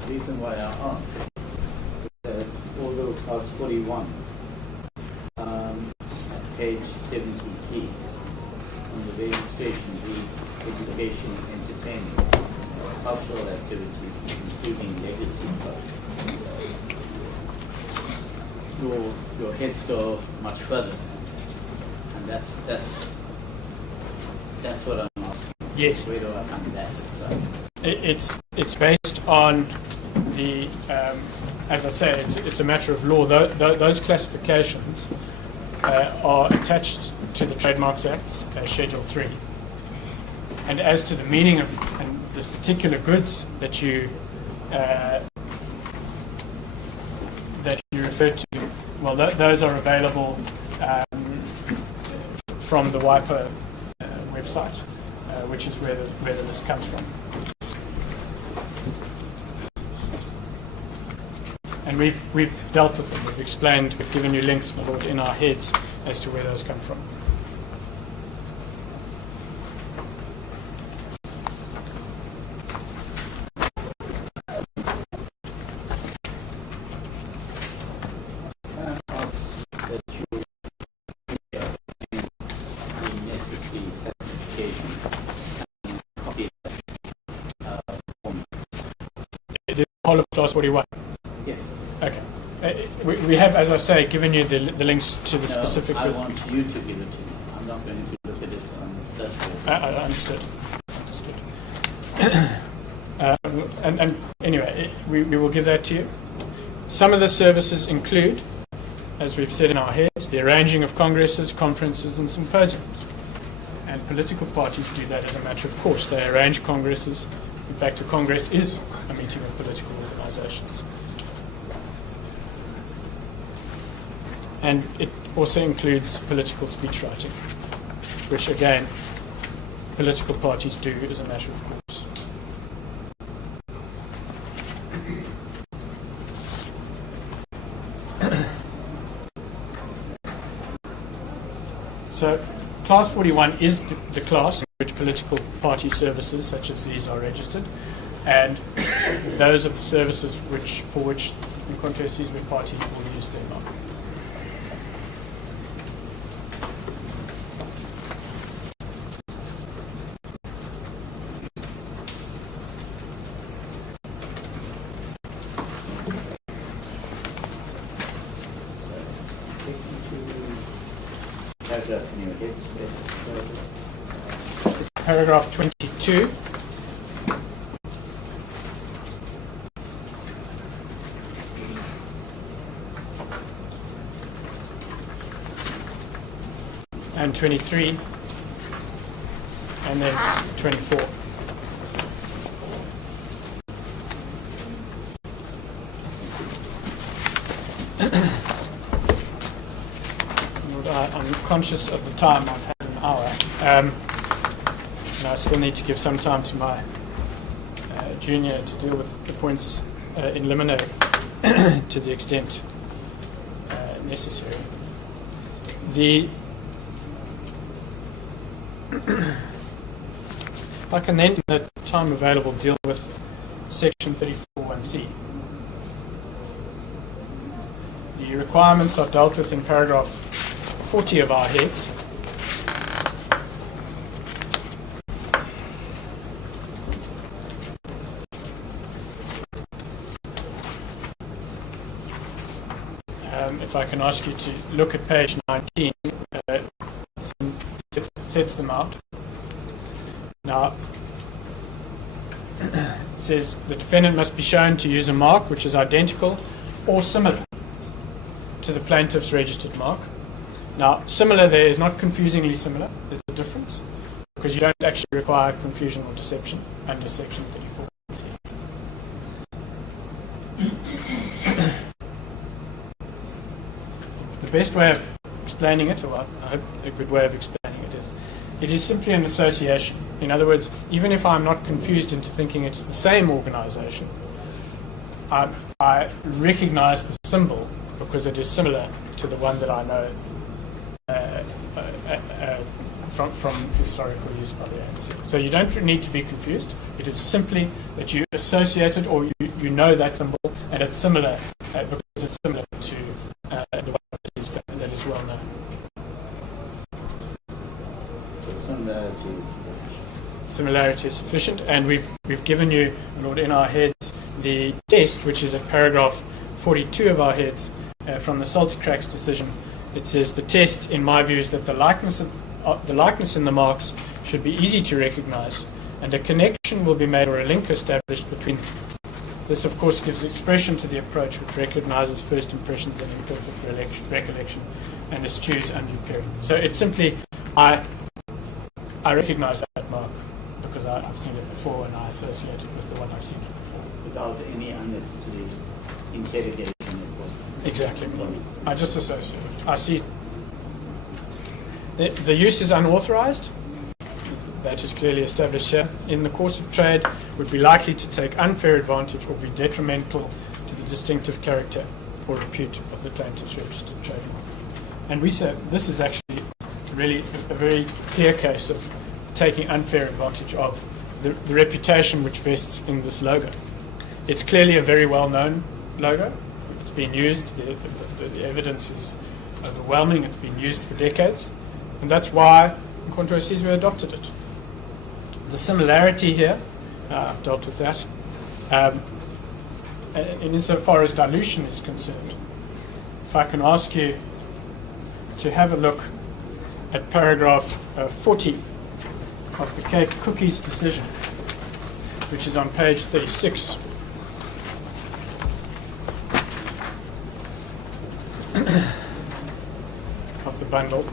The reason why I asked is that although class 41 at page 73 on the registration reads education and entertainment, cultural activities including legacy projects. Your heads go much further, and that's what I'm asking. Yes. Where do I find that? It's based on the, as I say, it's a matter of law. Those classifications are attached to the Trademarks Act's Schedule 3. And as to the meaning of this particular goods that you refer to, well, those are available from the WIPO website, which is where the list comes from. And we've dealt with them. We've explained, we've given you links, my lord, in our heads as to where those come from. Whole of class 41? Yes. Okay. We have, as I say, given you the links to the specific... I want you to give it to me. I'm not going to look at it on that. Understood. And anyway, we will give that to you. Some of the services include, as we've said in our heads, the arranging of congresses, conferences and symposiums. And political parties do that as a matter of course. They arrange congresses. In fact, a congress is a meeting of political organizations. And it also includes political speech writing, which again, political parties do as a matter of course. So, Class 41 is the class in which political party services such as these are registered, and those are the services for which in controversies with parties will use their mark. Paragraph 22. And 23. And then 24. I'm conscious of the time. I've had an hour. And I still need to give some time to my junior to deal with the points in limine to the extent necessary. If I can then, in the time available, deal with section 34(1)(c). The requirements are dealt with in paragraph 40 of our heads. If I can ask you to look at page 19, it sets them out. Now, it says the defendant must be shown to use a mark which is identical or similar to the plaintiff's registered mark. Now, similar there is not confusingly similar. There's a difference because you don't actually require confusion or deception under section 34(c). The best way of explaining it, or I hope a good way of explaining it is simply an association. In other words, even if I'm not confused into thinking it's the same organization, I recognize the symbol because it is similar to the one that I know from historical use by the ANC. So you don't need to be confused. It is simply that you associate it, or you know that symbol, and it's similar because it's similar to the one that is well known. Similarity is sufficient, and we've given you, Lord, in our heads the test, which is at paragraph 42 of our heads from the Salty Cracks decision. It says the test, in my view, is that the likeness in the marks should be easy to recognize, and a connection will be made or a link established between them. This, of course, gives expression to the approach which recognizes first impressions and imperfect recollection and eschews undue period. So it's simply I recognize that mark because I've seen it before and I associate it with the one I've seen it before. Without any unnecessary interrogation. Exactly. I just associate it. I see the use is unauthorized. That is clearly established here. In the course of trade, would be likely to take unfair advantage or be detrimental to the distinctive character or repute of the plaintiff's registered trademark. And we say this is actually really a very clear case of taking unfair advantage of the reputation which vests in this logo. It's clearly a very well-known logo. It's been used. The evidence is overwhelming. It's been used for decades. And that's why Nkonto Sizwe adopted it. The similarity here, I've dealt with that. And insofar as dilution is concerned, if I can ask you to have a look at paragraph 40 of the Cape Cookies decision, which is on page 36. Of the bundle.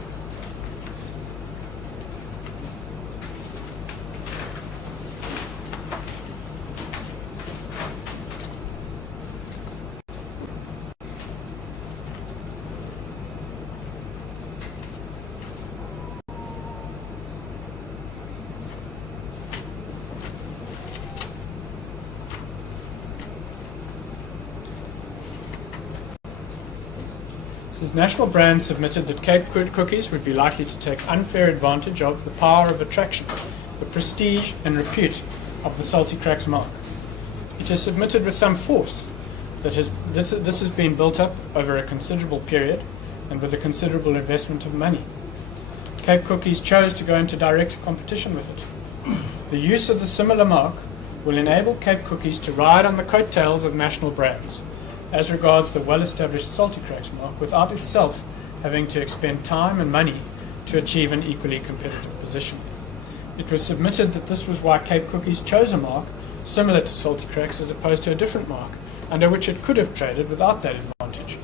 National Brands submitted that Cape Cookies would be likely to take unfair advantage of the power of attraction, the prestige and repute of the Salty Cracks mark. It is submitted with some force that this has been built up over a considerable period and with a considerable investment of money. Cape Cookies chose to go into direct competition with it. The use of the similar mark will enable Cape Cookies to ride on the coattails of National Brands as regards the well-established Salty Cracks mark without itself having to expend time and money to achieve an equally competitive position. It was submitted that this was why Cape Cookies chose a mark similar to Salty Cracks as opposed to a different mark, under which it could have traded without that advantage.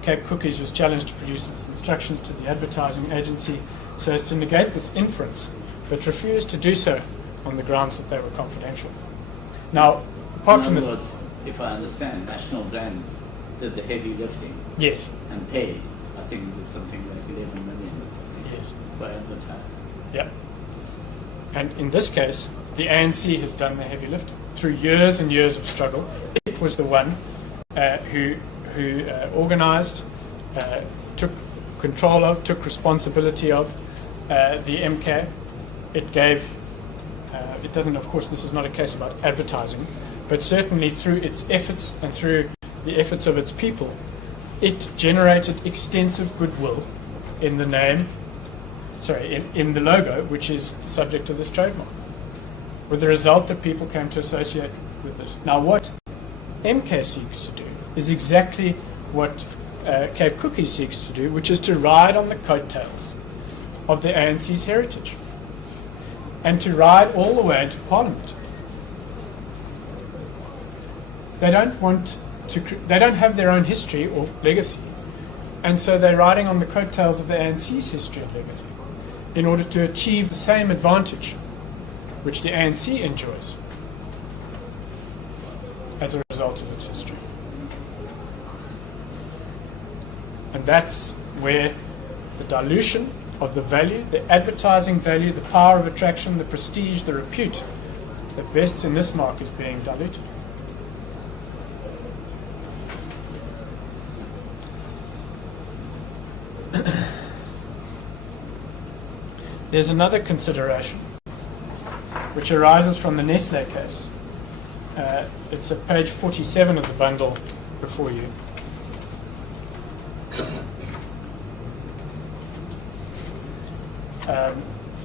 Cape Cookies was challenged to produce its instructions to the advertising agency so as to negate this inference, but refused to do so on the grounds that they were confidential. Now, apart from this... If I understand, National Brands did the heavy lifting. Yes. And paid, I think it was something like 11 million or something. Yes. For advertising. Yeah. And in this case, the ANC has done the heavy lifting. Through years and years of struggle, it was the one who organized, took control of, took responsibility of the MK. It gave, it doesn't, of course, this is not a case about advertising, but certainly through its efforts and through the efforts of its people, it generated extensive goodwill in the name, in the logo, which is the subject of this trademark, with the result that people came to associate with it. Now, what MK seeks to do is exactly what Cape Cookies seeks to do, which is to ride on the coattails of the ANC's heritage and to ride all the way into Parliament. They don't want to. They don't have their own history or legacy, and so they're riding on the coattails of the ANC's history and legacy in order to achieve the same advantage which the ANC enjoys as a result of its history. And that's where the dilution of the value, the advertising value, the power of attraction, the prestige, the repute that vests in this mark is being diluted. There's another consideration which arises from the Nestle case. It's at page 47 of the bundle before you.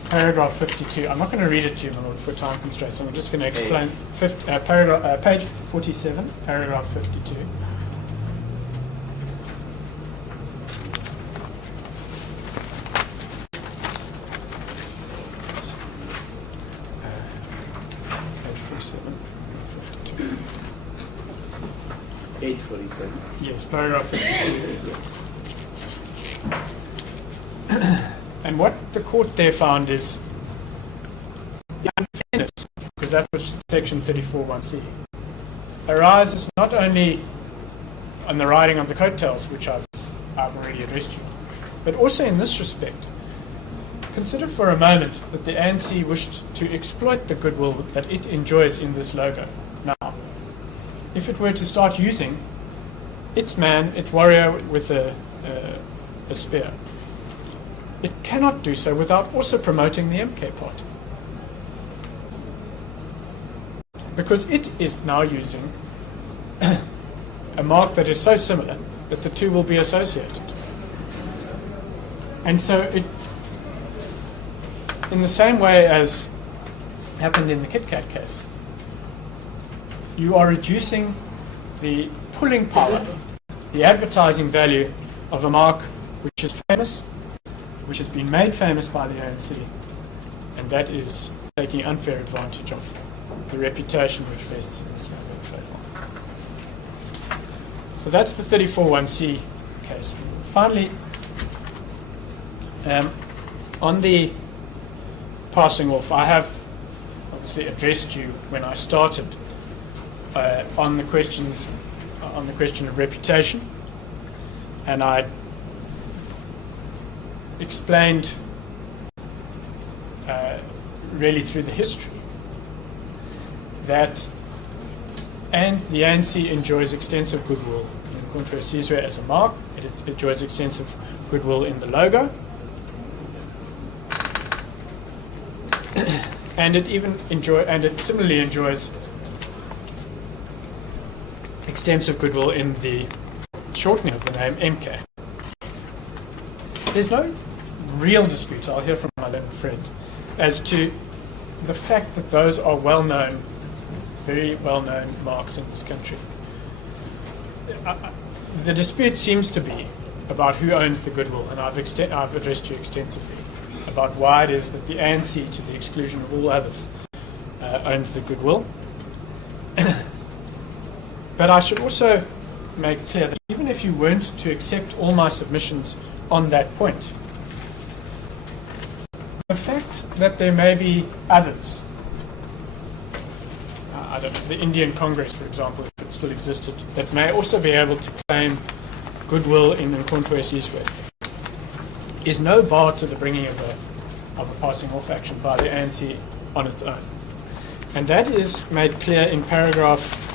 Paragraph 52. I'm not going to read it to you, my lord, for time constraints. I'm just going to explain. Page 47, paragraph 52. Page 47. Yes, paragraph 52. And what the court there found is the unfairness, because that was section 34(1)(c), arises not only on the riding on the coattails, which I've already addressed you, but also in this respect. Consider for a moment that the ANC wished to exploit the goodwill that it enjoys in this logo. Now, if it were to start using its man, its warrior with a spear, it cannot do so without also promoting the MK party. Because it is now using a mark that is so similar that the two will be associated. And so it, in the same way as happened in the Kit Kat case, you are reducing the pulling power, the advertising value of a mark which is famous, which has been made famous by the ANC, and that is taking unfair advantage of the reputation which rests in this logo trademark. So that's the 34(1)(c) case. Finally, on the passing off, I have obviously addressed you when I started on the question of reputation, and I explained really through the history that the ANC enjoys extensive goodwill in Contra Sizwe as a mark. It enjoys extensive goodwill in the logo, and it similarly enjoys extensive goodwill in the shortening of the name MK. There's no real dispute, I'll hear from my learned friend, as to the fact that those are well-known, very well-known marks in this country. The dispute seems to be about who owns the goodwill, and I've addressed you extensively about why it is that the ANC, to the exclusion of all others, owns the goodwill. But I should also make clear that even if you weren't to accept all my submissions on that point, the fact that there may be others, I don't know, the Indian Congress, for example, if it still existed, that may also be able to claim goodwill in Nkontwe Sizwe, is no bar to the bringing of a passing off action by the ANC on its own. And that is made clear in paragraph,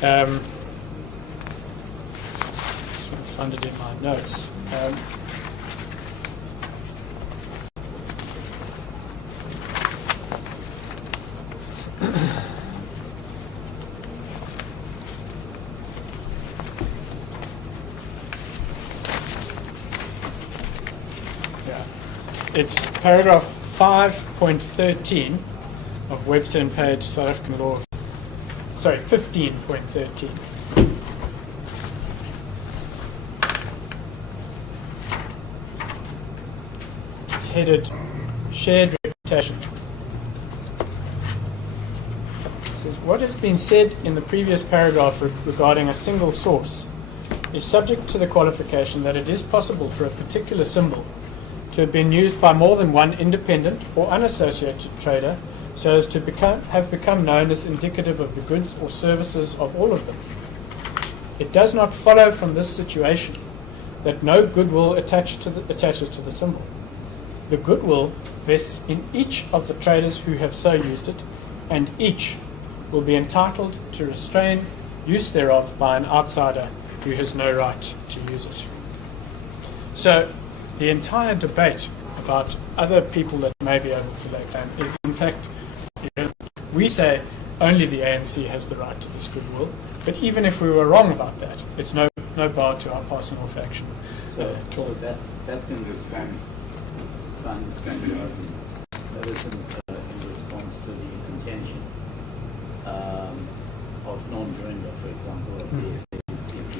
sort of found it in my notes. It's paragraph 5.13 of Webster and Page South African Law. Sorry, 15.13. It's headed Shared Reputation. It says, what has been said in the previous paragraph regarding a single source is subject to the qualification that it is possible for a particular symbol to have been used by more than one independent or unassociated trader so as to have become known as indicative of the goods or services of all of them. It does not follow from this situation that no goodwill attaches to the symbol. The goodwill vests in each of the traders who have so used it, and each will be entitled to restrain use thereof by an outsider who has no right to use it. So the entire debate about other people that may be able to lay claim is in fact, we say only the ANC has the right to this goodwill, but even if we were wrong about that, it's no bar to our passing off action. So that's in response, if I understand you rightly, that isn't in response to the contention of non-joinder, for example, of the SABC.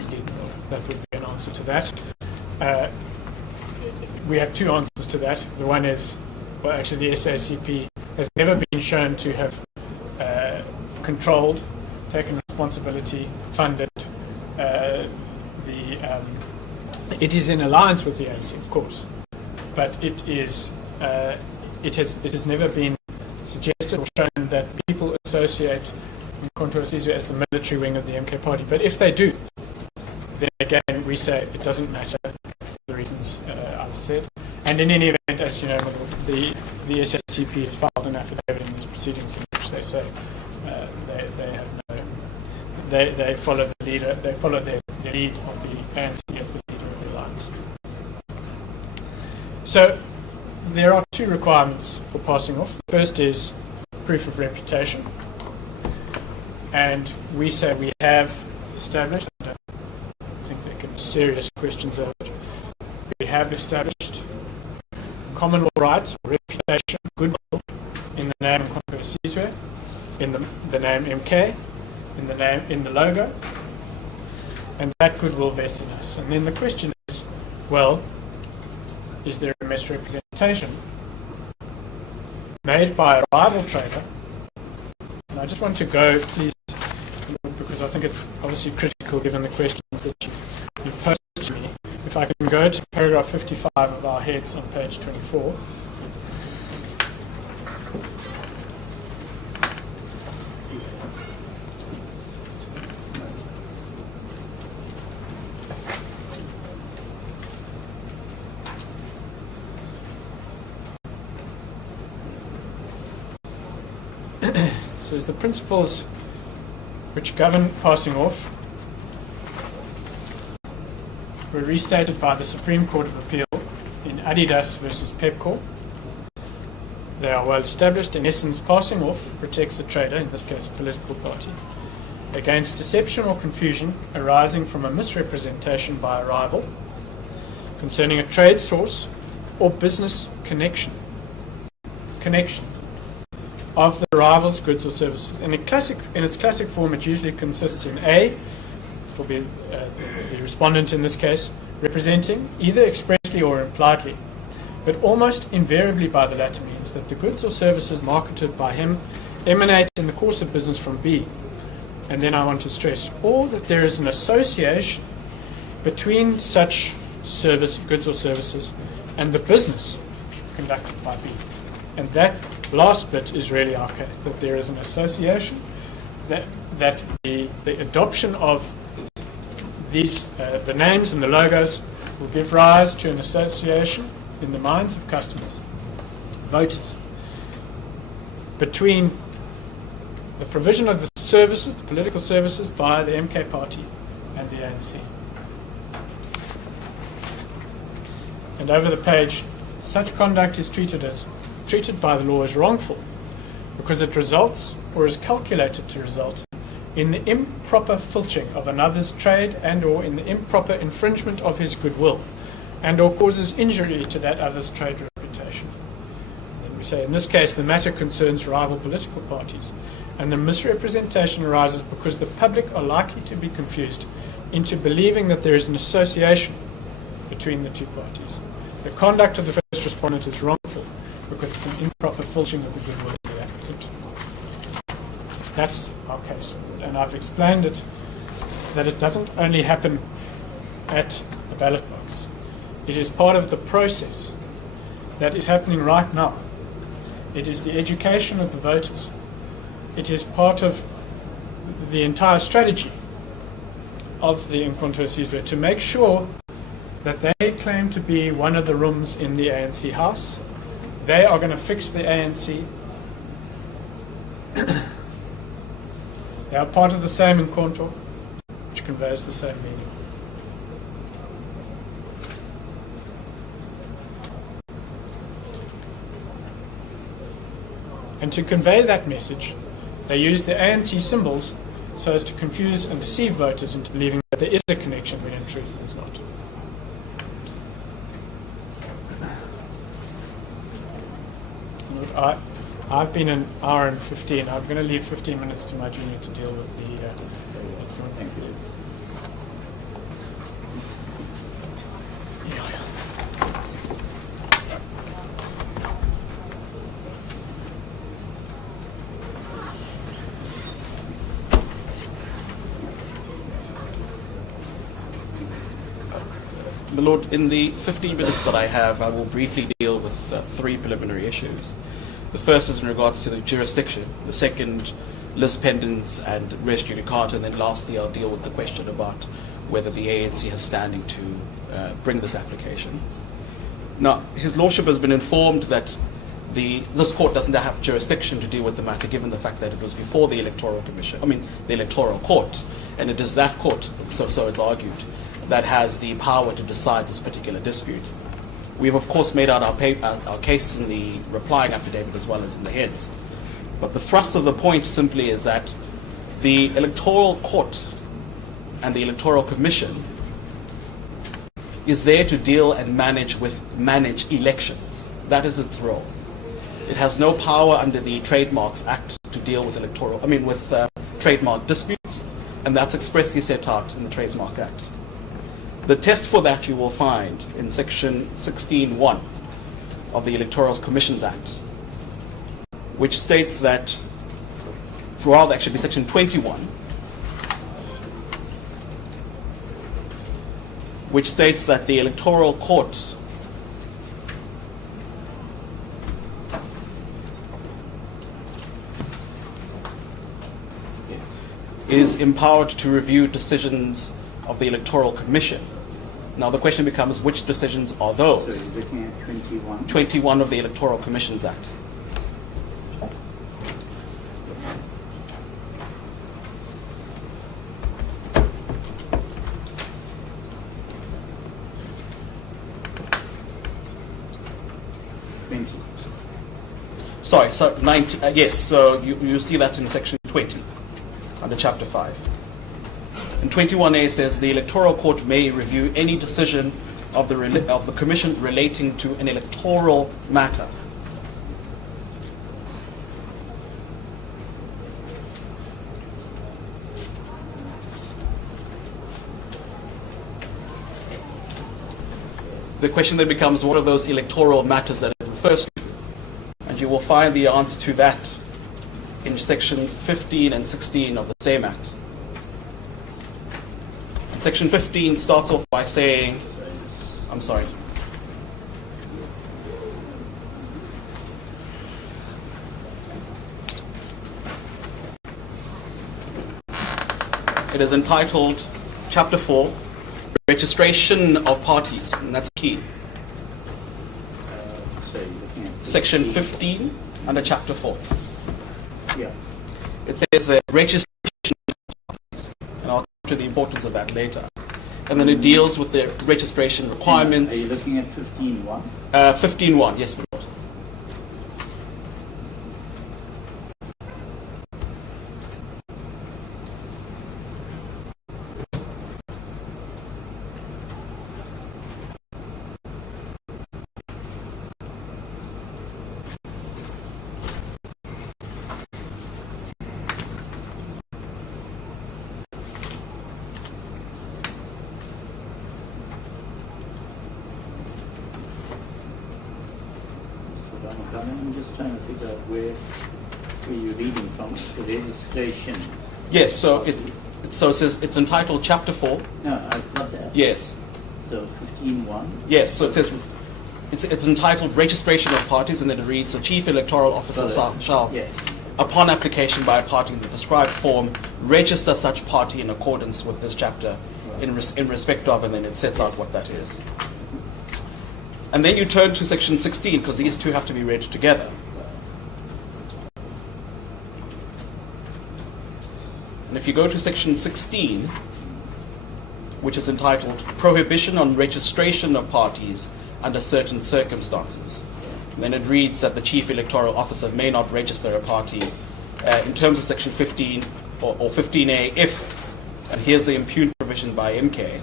Indeed, that would be an answer to that. We have two answers to that. The one is, well, actually the SACP has never been shown to have controlled, taken responsibility, funded it is in alliance with the ANC, of course, but it has never been suggested or shown that people associate Mkhonto we Sizwe as the military wing of the MK party. But if they do, then again we say it doesn't matter for the reasons I've said. And in any event, as you know, the SACP has filed an affidavit in these proceedings in which they say they follow the leader, they follow the lead of the ANC as the leader of the alliance. So there are two requirements for passing off. The first is proof of reputation, and we say we have established. I don't think there can be serious questions over it. We have established common law rights, reputation, goodwill in the name Mkhonto we Sizwe, in the name MK, in the logo, and that goodwill vests in us. And then the question is, well, is there a misrepresentation made by a rival trader? And I just want to go, please, because I think it's obviously critical given the questions that you've posed to me. If I can go to paragraph 55 of our heads on page 24. So the principles which govern passing off were restated by the Supreme Court of Appeal in Adidas versus Pepco. They are well established. In essence, passing off protects the trader, in this case a political party, against deception or confusion arising from a misrepresentation by a rival concerning a trade source or business connection of the rival's goods or services. In its classic form, it usually consists in A, will be the respondent in this case, representing, either expressly or impliedly, but almost invariably by the latter means, that the goods or services marketed by him emanate in the course of business from B. And then I want to stress, or that there is an association between such goods or services and the business conducted by B. And that last bit is really our case, that there is an association, that the adoption of these, the names and the logos will give rise to an association in the minds of customers, voters, between the provision of the services, the political services by the MK party and the ANC. And over the page, such conduct is treated by the law as wrongful because it results or is calculated to result in the improper filching of another's trade and or in the improper infringement of his goodwill and or causes injury to that other's trade reputation. And we say in this case the matter concerns rival political parties and the misrepresentation arises because the public are likely to be confused into believing that there is an association between the two parties. The conduct of the first respondent is wrongful because it's an improper filching of the goodwill of the applicant. That's our case. And I've explained it, that it doesn't only happen at the ballot box. It is part of the process that is happening right now. It is the education of the voters. It is part of the entire strategy of the Mkhonto we Sizwe to make sure that they claim to be one of the rooms in the ANC house. They are going to fix the ANC. They are part of the same Mkhonto, which conveys the same meaning. And to convey that message, they use the ANC symbols so as to confuse and deceive voters into believing that there is a connection when in truth there's not. Look, I've been an hour and 15. I'm going to leave 15 minutes to my junior to deal with the Thank you. My Lord, in the 15 minutes that I have, I will briefly deal with three preliminary issues. The first is in regards to the jurisdiction, the second, lis pendens and res judicata, and then lastly I'll deal with the question about whether the ANC has standing to bring this application. Now, His Lordship has been informed that this court doesn't have jurisdiction to deal with the matter, given the fact that it was before the Electoral Commission, the Electoral Court, and it is that court, so it's argued, that has the power to decide this particular dispute. We've of course made out our case in the replying affidavit as well as in the heads. But the thrust of the point simply is that the Electoral Court and the Electoral Commission is there to deal and manage elections. That is its role. It has no power under the Trademarks Act to deal with trademark disputes, and that's expressly set out in the Trademark Act. The test for that you will find in section 16.1 of the Electoral Commissions Act, which states that, rather actually be section 21, which states that the Electoral Court is empowered to review decisions of the Electoral Commission. Now the question becomes, which decisions are those? So you're looking at 21? 21 of the Electoral Commissions Act. Sorry, so 90, yes, so you see that in section 20, under chapter 5. And 21A says the Electoral Court may review any decision of the Commission relating to an electoral matter. The question then becomes, what are those electoral matters that it refers to? And you will find the answer to that in sections 15 and 16 of the same Act. Section 15 starts off by saying, I'm sorry. It is entitled, Chapter 4, Registration of Parties, and that's key. Section 15 under Chapter 4. Yeah. It says that registration of parties, and I'll to the importance of that later. And then it deals with the registration requirements. Are you looking at 15.1? 15.1, yes, my Lord. I'm just trying to figure out where you're reading from. The registration. Yes, so it says it's entitled Chapter 4. No, I've got that. Yes. So 15.1. Yes, so it says it's entitled Registration of Parties, and then it reads, the Chief Electoral Officer shall, yes, upon application by a party in the prescribed form, register such party in accordance with this chapter in respect of, and then it sets out what that is. And then you turn to section 16, because these two have to be read together. And if you go to section 16, which is entitled Prohibition on Registration of Parties under Certain Circumstances, Then it reads that the Chief Electoral Officer may not register a party in terms of Section 15 or 15A if, and here's the impugned provision by MK,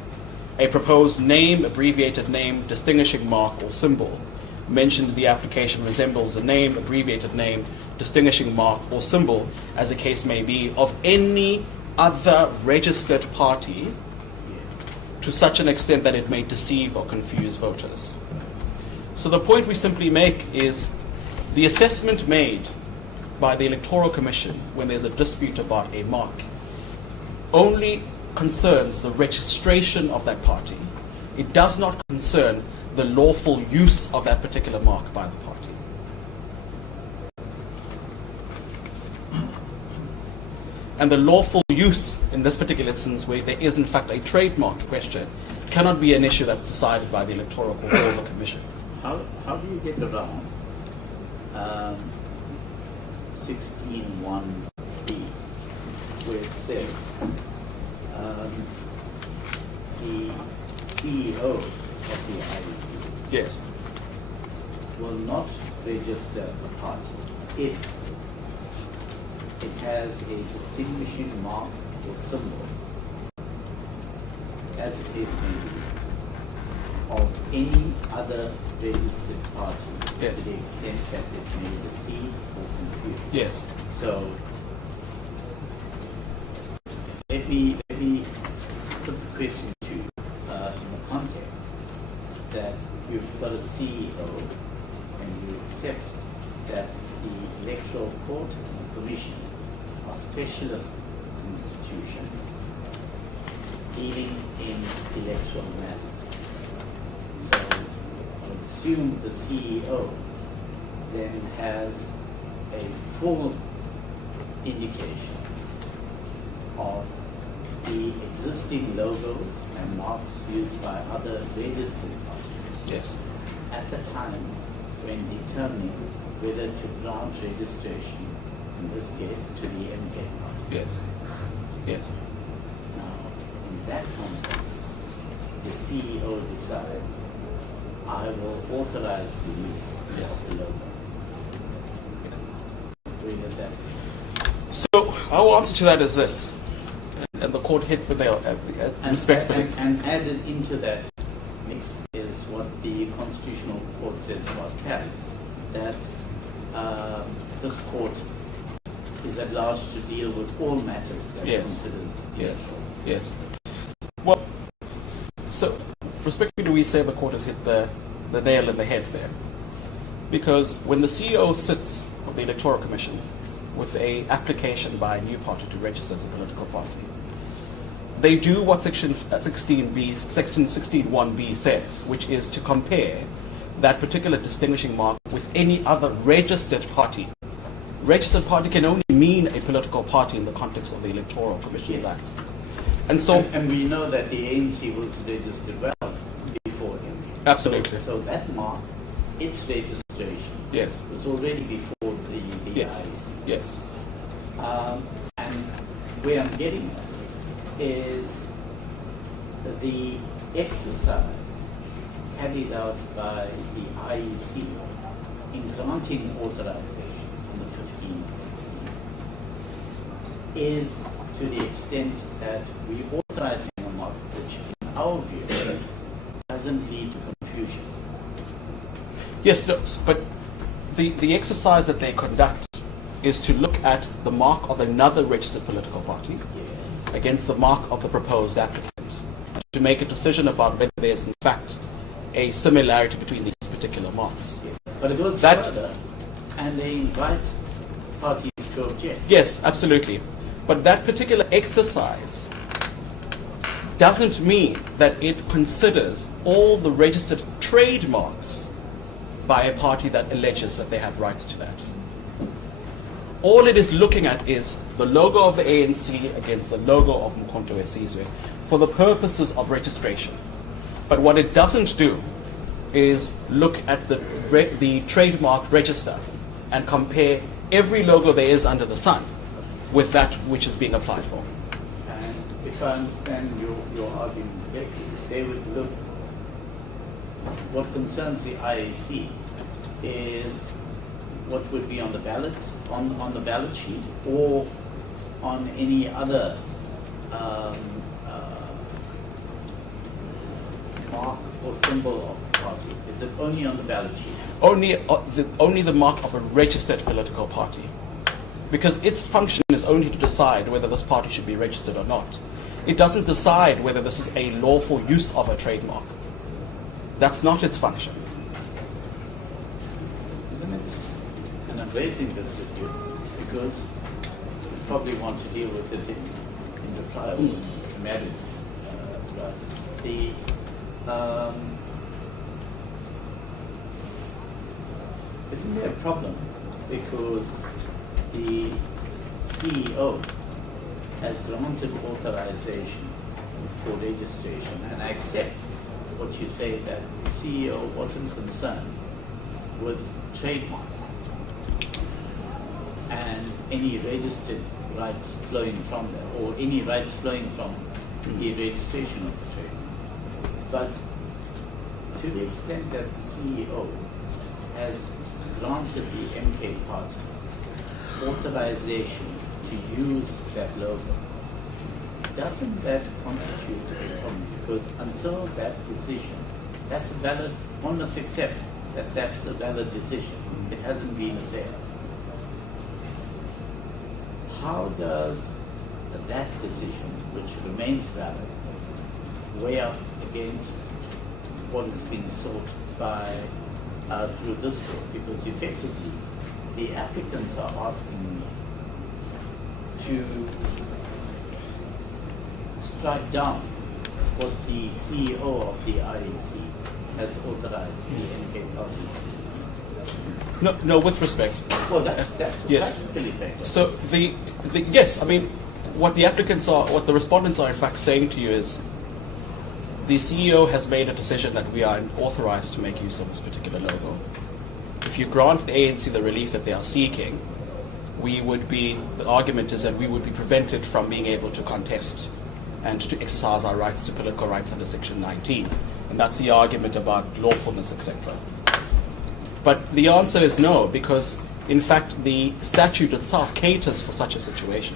a proposed name, abbreviated name, distinguishing mark or symbol mentioned in the application resembles the name, abbreviated name, distinguishing mark or symbol, as the case may be, of any other registered party to such an extent that it may deceive or confuse voters. So the point we simply make is the assessment made by the Electoral Commission when there's a dispute about a mark only concerns the registration of that party. It does not concern the lawful use of that particular mark by the party. And the lawful use in this particular instance, where there is in fact a trademark question, cannot be an issue that's decided by the Electoral Court or the Commission. How do you get around 16(1)(b), where it says the CEO of the IEC Yes. will not register a party if it has a distinguishing mark or symbol, as the case may be, of any other registered party, Yes. to the extent that it may deceive or confuse. Yes. So let me put the question to you in the context that you've got a CEO and you accept that the Electoral Court and the Commission are specialist institutions dealing in electoral matters. So I would assume the CEO then has a full indication of the existing logos and marks used by other registered parties Yes. at the time when determining whether to grant registration, in this case, to the MK party. Yes. Yes. Now, in that context, the CEO decides, I will authorize the use Yes. of the logo. Where does that? So our answer to that is this, and the court hit the nail respectfully. And added into that mix is what the Constitutional Court says about CAP, that this court is at large to deal with all matters that it Yes. considers. Yes. Yes. Well, so respectfully, we say the court has hit the nail in the head there, because when the CEO sits of the Electoral Commission with a application by a new party to register as a political party, they do what Section 16(1)(b) says, which is to compare that particular distinguishing mark with any other registered party. Registered party can only mean a political party in the context of the Electoral Commissions Yes. Act. And so, And we know that the ANC was registered well before him. absolutely. So that mark, its registration, Yes. was already before the Yes. IEC. Yes. And where I'm getting at is the exercise carried out by the IEC in granting authorization on the 15th and 16th is to the extent that we authorizing a mark which, in our view, doesn't lead to confusion. Yes, no, but the exercise that they conduct is to look at the mark of another registered political party Yes. against the mark of the proposed applicant to make a decision about whether there's in fact a similarity between these particular marks. Yes. But it goes That- further, and they invite parties to object. Yes, absolutely. But that particular exercise doesn't mean that it considers all the registered trademarks by a party that alleges that they have rights to that. All it is looking at is the logo of the ANC against the logo of Mkhonto weSizwe for the purposes of registration. But what it doesn't do is look at the trademark register and compare every logo there is under the sun with that which is being applied for. And if I understand your argument correctly, they would look, what concerns the IAC is what would be on the ballot, on the ballot sheet, or on any other mark or symbol of the party? Is it only on the ballot sheet? Only the mark of a registered political party, because its function is only to decide whether this party should be registered or not. It doesn't decide whether this is a lawful use of a trademark. That's not its function. Isn't it? And I'm raising this with you because you probably want to deal with it in the trial, the marriage process. Isn't there a problem because the CEO has granted authorization for registration, and I accept what you say, that the CEO wasn't concerned with trademarks and any registered rights flowing from them, or any rights flowing from the registration of the trademark. But to the extent that the CEO has granted the MK party authorization to use that logo, doesn't that constitute a problem? Because until that decision, that's a valid, one must accept that that's a valid decision. It hasn't been a sale. How does that decision, which remains valid, weigh up against what is being sought by through this court? Because effectively, the applicants are asking me to strike down what the CEO of the IAC has authorized the MK party. No, with respect. Well, that's yes. practically effective. So yes, I mean, what the respondents are in fact saying to you is, the CEO has made a decision that we are authorized to make use of this particular logo. If you grant the ANC the relief that they are seeking, the argument is that we would be prevented from being able to contest and to exercise our rights to political rights under Section 19. And that's the argument about lawfulness, etc. But the answer is no, because in fact the statute itself caters for such a situation.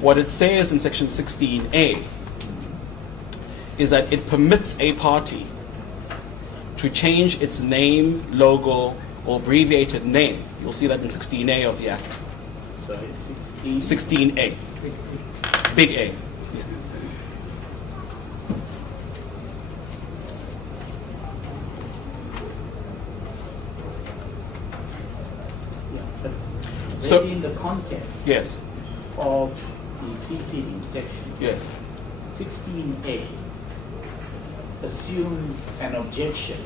What it says in Section 16A is that it permits a party to change its name, logo, or abbreviated name. You'll see that in 16A of the Act. Sorry, 16? 16A. Big A. But So, in the context yes, of the preceding section, yes. 16A assumes an objection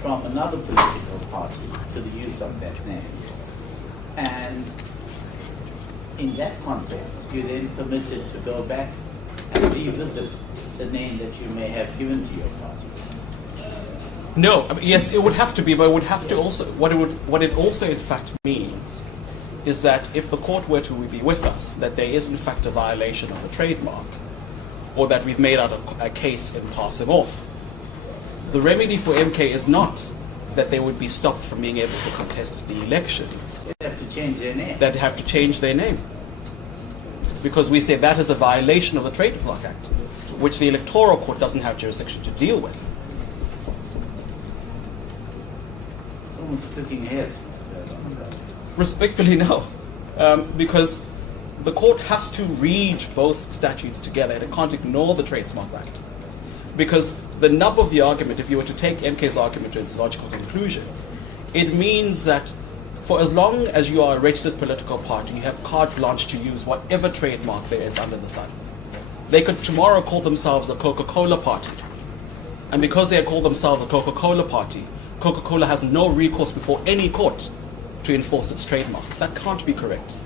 from another political party to the use of that name. And in that context, you're then permitted to go back and revisit the name that you may have given to your party. No, I mean, yes, it would have to be, but it would have to also, what it also in fact means is that if the court were to be with us, that there is in fact a violation of the trademark, or that we've made out a case in passing off, the remedy for MK is not that they would be stopped from being able to contest the elections. They have to change their name. That have to change their name. Because we say that is a violation of the Trademark Act, which the Electoral Court doesn't have jurisdiction to deal with. Someone's splitting hairs. Respectfully, no. Because the court has to read both statutes together, and it can't ignore the Trademark Act. Because the nub of the argument, if you were to take MK's argument to its logical conclusion, it means that for as long as you are a registered political party, you have carte blanche to use whatever trademark there is under the sun. They could tomorrow call themselves a Coca-Cola party. And because they call themselves a Coca-Cola party, Coca-Cola has no recourse before any court to enforce its trademark. That can't be correct.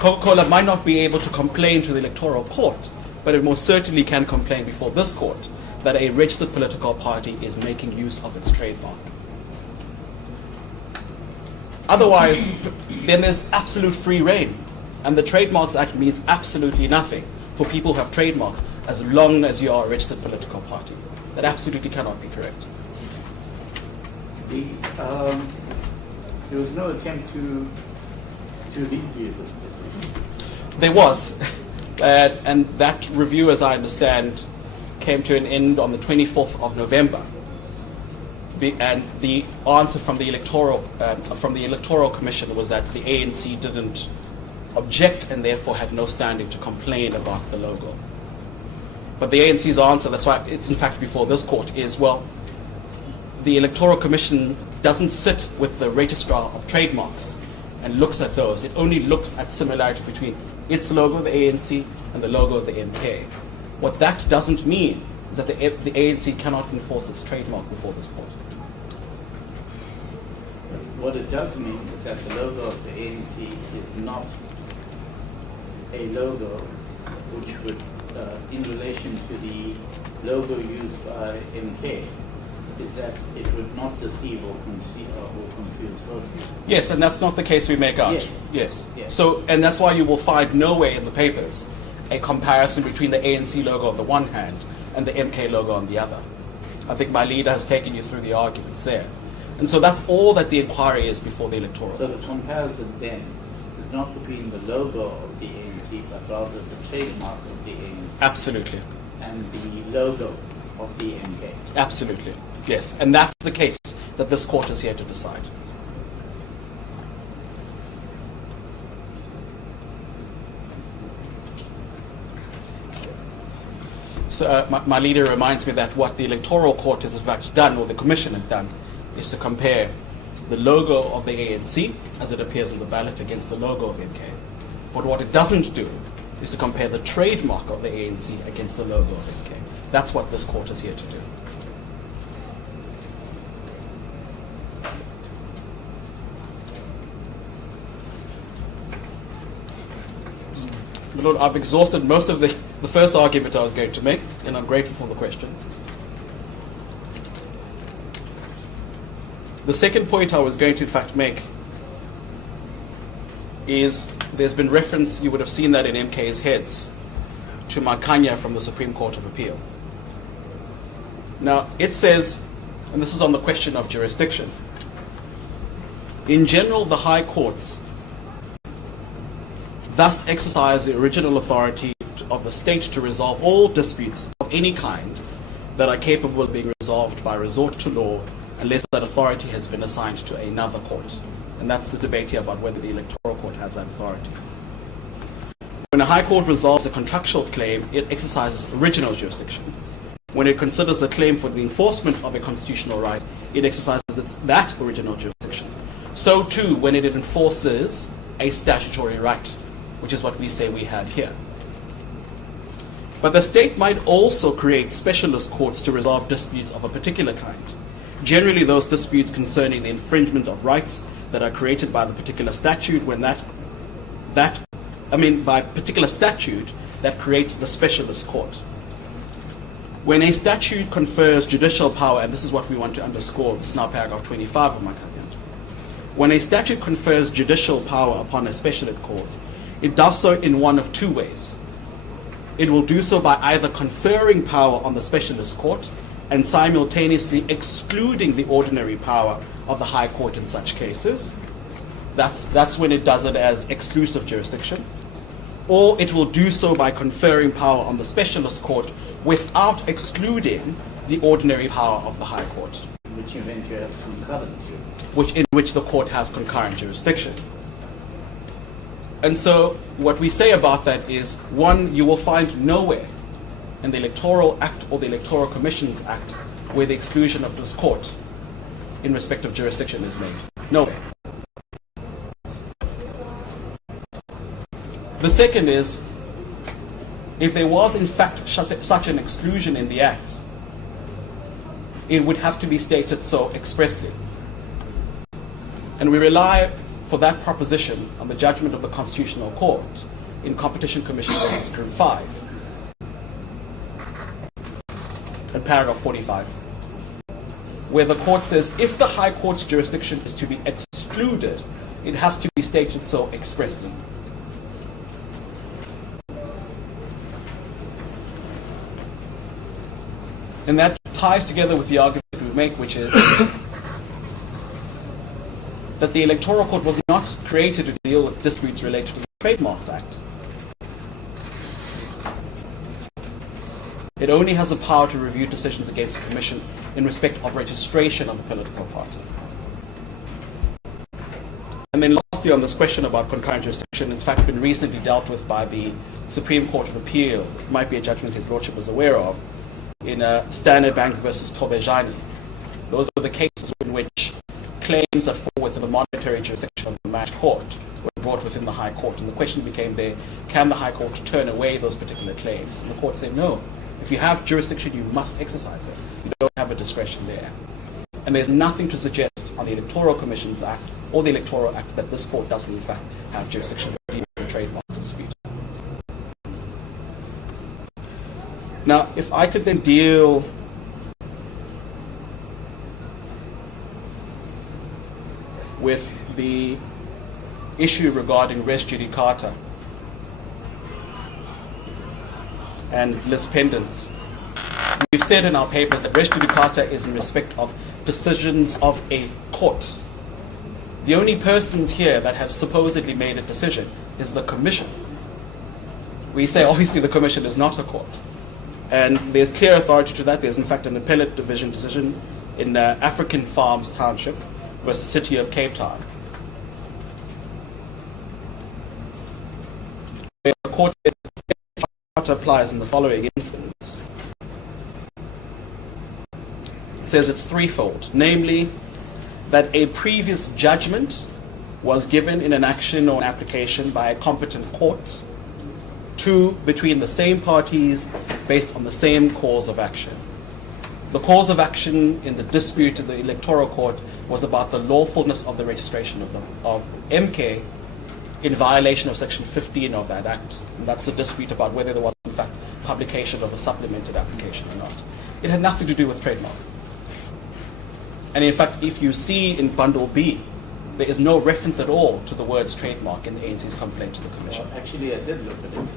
Coca-Cola might not be able to complain to the Electoral Court, but it most certainly can complain before this court that a registered political party is making use of its trademark. Otherwise, then there's absolute free reign, and the Trademarks Act means absolutely nothing for people who have trademarks as long as you are a registered political party. That absolutely cannot be correct. There was no attempt to review this decision. There was, and that review, as I understand, came to an end on the 24th of November. And the answer from the Electoral Commission was that the ANC didn't object and therefore had no standing to complain about the logo. But the ANC's answer, that's why it's in fact before this court, is, well, the Electoral Commission doesn't sit with the Registrar of Trademarks and looks at those. It only looks at similarity between its logo, the ANC, and the logo of the MK. What that doesn't mean is that the ANC cannot enforce its trademark before this court. What it does mean is that the logo of the ANC is not a logo which would, in relation to the logo used by MK, is that it would not deceive or confuse voters. Yes, and that's not the case we make out. Yes. So, and that's why you will find nowhere in the papers a comparison between the ANC logo on the one hand and the MK logo on the other. I think my leader has taken you through the arguments there. And so that's all that the inquiry is before the electoral. So the comparison then is not between the logo of the ANC, but rather the trademark of the ANC. Absolutely. And the logo of the MK. Absolutely. Yes. And that's the case that this court is here to decide. So my leader reminds me that what the electoral court has in fact done, or the commission has done, is to compare the logo of the ANC as it appears on the ballot against the logo of MK. But what it doesn't do is to compare the trademark of the ANC against the logo of MK. That's what this court is here to do. My Lord, I've exhausted most of the first argument I was going to make, and I'm grateful for the questions. The second point I was going to in fact make is there's been reference, you would have seen that in MK's heads, to Makanya from the Supreme Court of Appeal. Now, it says, and this is on the question of jurisdiction, in general, the high courts thus exercise the original authority of the state to resolve all disputes of any kind that are capable of being resolved by resort to law unless that authority has been assigned to another court. And that's the debate here about whether the electoral court has that authority. When a high court resolves a contractual claim, it exercises original jurisdiction. When it considers a claim for the enforcement of a constitutional right, it exercises that original jurisdiction. So too, when it enforces a statutory right, which is what we say we have here. But the state might also create specialist courts to resolve disputes of a particular kind. Generally, those disputes concerning the infringement of rights that are created by the particular statute, by particular statute that creates the specialist court. When a statute confers judicial power, and this is what we want to underscore, this is now paragraph 25 of my caveat. When a statute confers judicial power upon a specialist court, it does so in one of two ways. It will do so by either conferring power on the specialist court and simultaneously excluding the ordinary power of the High Court in such cases. That's when it does it as exclusive jurisdiction. Or it will do so by conferring power on the specialist court without excluding the ordinary power of the High Court. Which eventually has concurrent jurisdiction. In which the court has concurrent jurisdiction. And so what we say about that is, one, you will find nowhere in the Electoral Act or the Electoral Commissions Act where the exclusion of this court in respect of jurisdiction is made. Nowhere. The second is, if there was in fact such an exclusion in the Act, it would have to be stated so expressly. And we rely for that proposition on the judgment of the Constitutional Court in Competition Commission versus Group 5, in paragraph 45, where the court says if the High Court's jurisdiction is to be excluded, it has to be stated so expressly. And that ties together with the argument we make, which is that the Electoral Court was not created to deal with disputes related to the Trademarks Act. It only has the power to review decisions against the Commission in respect of registration of a political party. And then lastly, on this question about concurrent jurisdiction, it's in fact been recently dealt with by the Supreme Court of Appeal. It might be a judgment His Lordship is aware of, in Standard Bank versus Tobejani. Those were the cases in which claims that fall within the monetary jurisdiction of the matched court were brought within the High Court. And the question became there, can the High Court turn away those particular claims? And the court said, no. If you have jurisdiction, you must exercise it. You don't have a discretion there. And there's nothing to suggest on the Electoral Commissions Act or the Electoral Act that this court doesn't in fact have jurisdiction to deal with the trademarks dispute. Now, if I could then deal with the issue regarding res judicata and lis pendens. We've said in our papers that res judicata is in respect of decisions of a court. The only persons here that have supposedly made a decision is the Commission. We say obviously the Commission is not a court. And there's clear authority to that. There's in fact an appellate division decision in African Farms Township versus City of Cape Town, where the court said applies in the following instance. It says it's threefold, namely that a previous judgment was given in an action or an application by a competent court, two, between the same parties based on the same cause of action. The cause of action in the dispute in the Electoral Court was about the lawfulness of the registration of MK in violation of Section 15 of that Act. And that's a dispute about whether there was, in fact, publication of a supplemented application or not. It had nothing to do with trademarks. And in fact, if you see in Bundle B, there is no reference at all to the words trademark in the ANC's complaint to the Commission. Well, actually, I did look at it.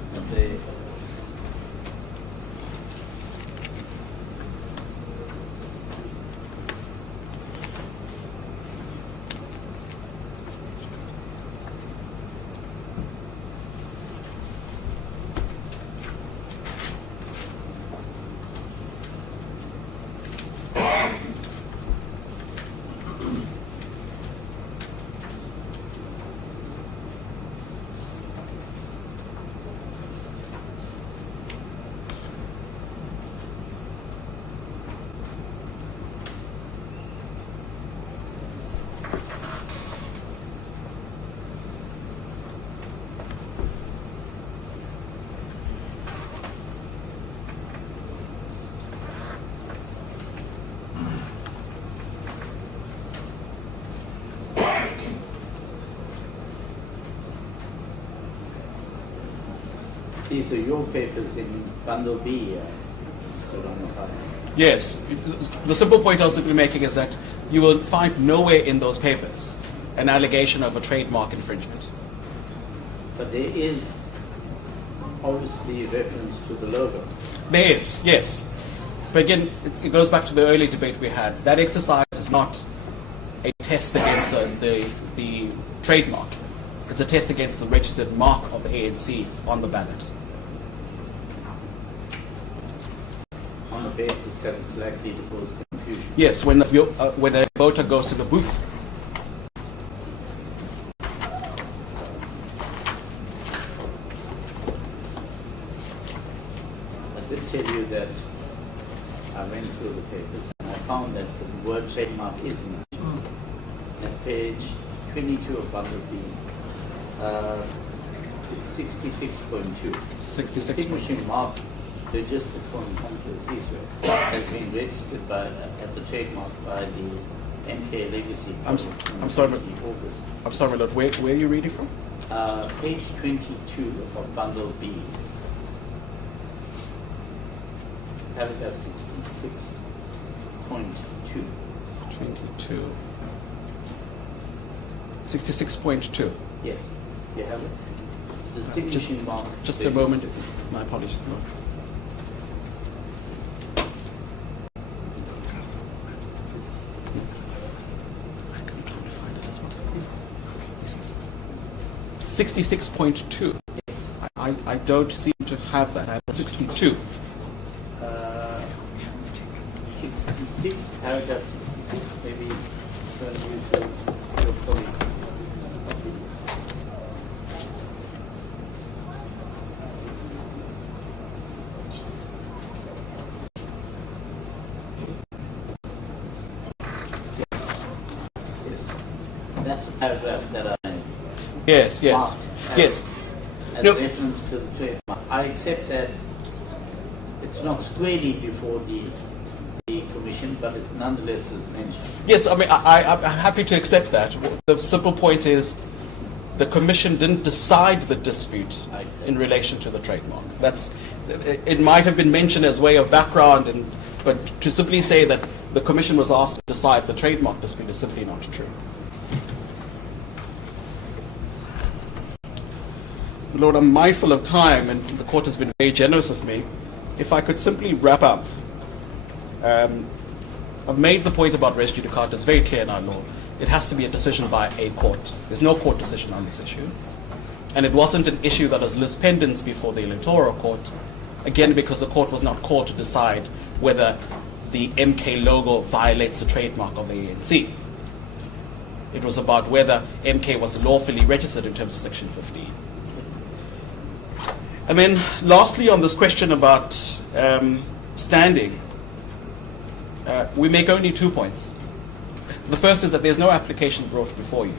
These are your papers in Bundle B, Mr. Ramaphosa. Yes. The simple point I was simply making is that you will find nowhere in those papers an allegation of a trademark infringement. But there is obviously reference to the logo. There is, yes. But again, it goes back to the early debate we had. That exercise is not a test against the trademark. It's a test against the registered mark of the ANC on the ballot. On the basis that it's likely to cause confusion. Yes, when a voter goes to the booth. I did tell you that I went through the papers and I found that the word trademark is mentioned at page 22 of Bundle B. 66.2. 66. Distinguishing mark registered from Congress has been registered as a trademark by the MK Legacy. I'm sorry, my lord. Where are you reading from? Page 22 of Bundle B. Paragraph 66.2. 22. 66.2. Yes. You have it? Distinguishing mark. Just a moment. My apologies, Lord. 66.2. I don't seem to have that. I have 62. 66, paragraph 66, maybe turn you to your colleagues. That's a paragraph that I Yes. marked Yes. as No. reference to the trademark. I accept that it's not squarely before the commission, but it nonetheless is mentioned. Yes, I mean, I'm happy to accept that. The simple point is the commission didn't decide the dispute in relation to the trademark. It might have been mentioned as way of background, but to simply say that the commission was asked to decide the trademark dispute is simply not true. Lord, I'm mindful of time, and the court has been very generous with me. If I could simply wrap up. I've made the point about res judicata. It's very clear in our law. It has to be a decision by a court. There's no court decision on this issue. And it wasn't an issue that was lis pendens before the electoral court, again because the court was not called to decide whether the MK logo violates the trademark of the ANC. It was about whether MK was lawfully registered in terms of Section 15. And then lastly, on this question about standing, we make only 2 points. The first is that there's no application brought before you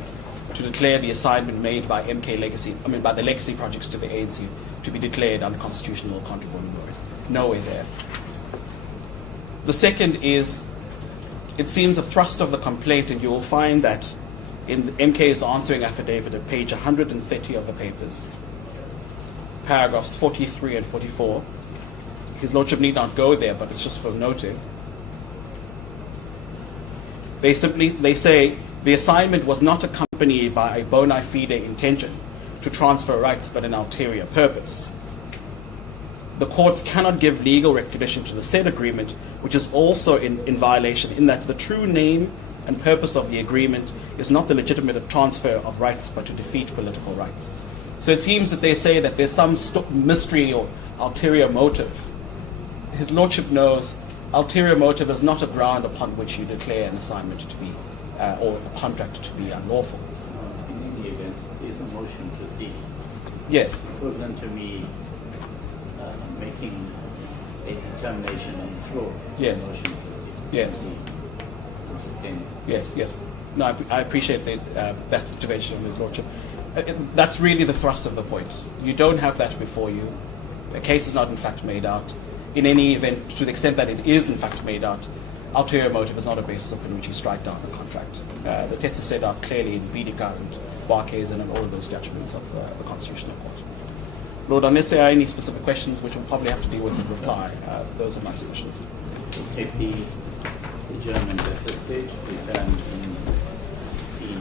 to declare the assignment made by by the legacy projects to the ANC to be declared unconstitutional or contrary laws. Nowhere there. The second is, it seems a thrust of the complaint, and you will find that in MK's answering affidavit at page 130 of the papers, paragraphs 43 and 44. His Lordship need not go there, but it's just for noting. They say the assignment was not accompanied by a bona fide intention to transfer rights, but an ulterior purpose. The courts cannot give legal recognition to the said agreement, which is also in violation in that the true name and purpose of the agreement is not the legitimate transfer of rights, but to defeat political rights. So it seems that they say that there's some mystery or ulterior motive. His Lordship knows ulterior motive is not a ground upon which you declare an assignment to be, or a contract to be unlawful. In any event, is a motion proceedings. Yes. Equivalent to me making a determination on the floor. Yes. Motion proceedings. Yes. Yes. No, I appreciate that intervention of His Lordship. That's really the thrust of the point. You don't have that before you. The case is not in fact made out. In any event, to the extent that it is in fact made out, ulterior motive is not a basis upon which you strike down the contract. The test is set out clearly in Vidica and Barques and in all of those judgments of the Constitutional Court. Lord, unless there are any specific questions which we'll probably have to deal with in reply, those are my submissions. We'll take the adjournment at this stage. Return in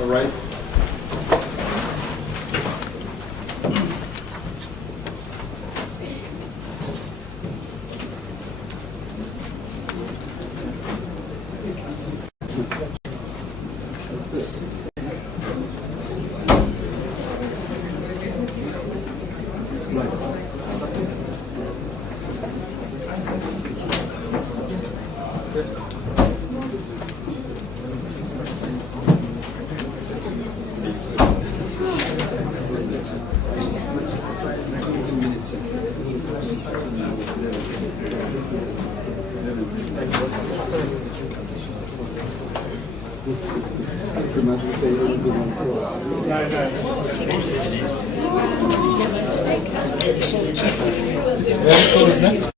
All rise. No.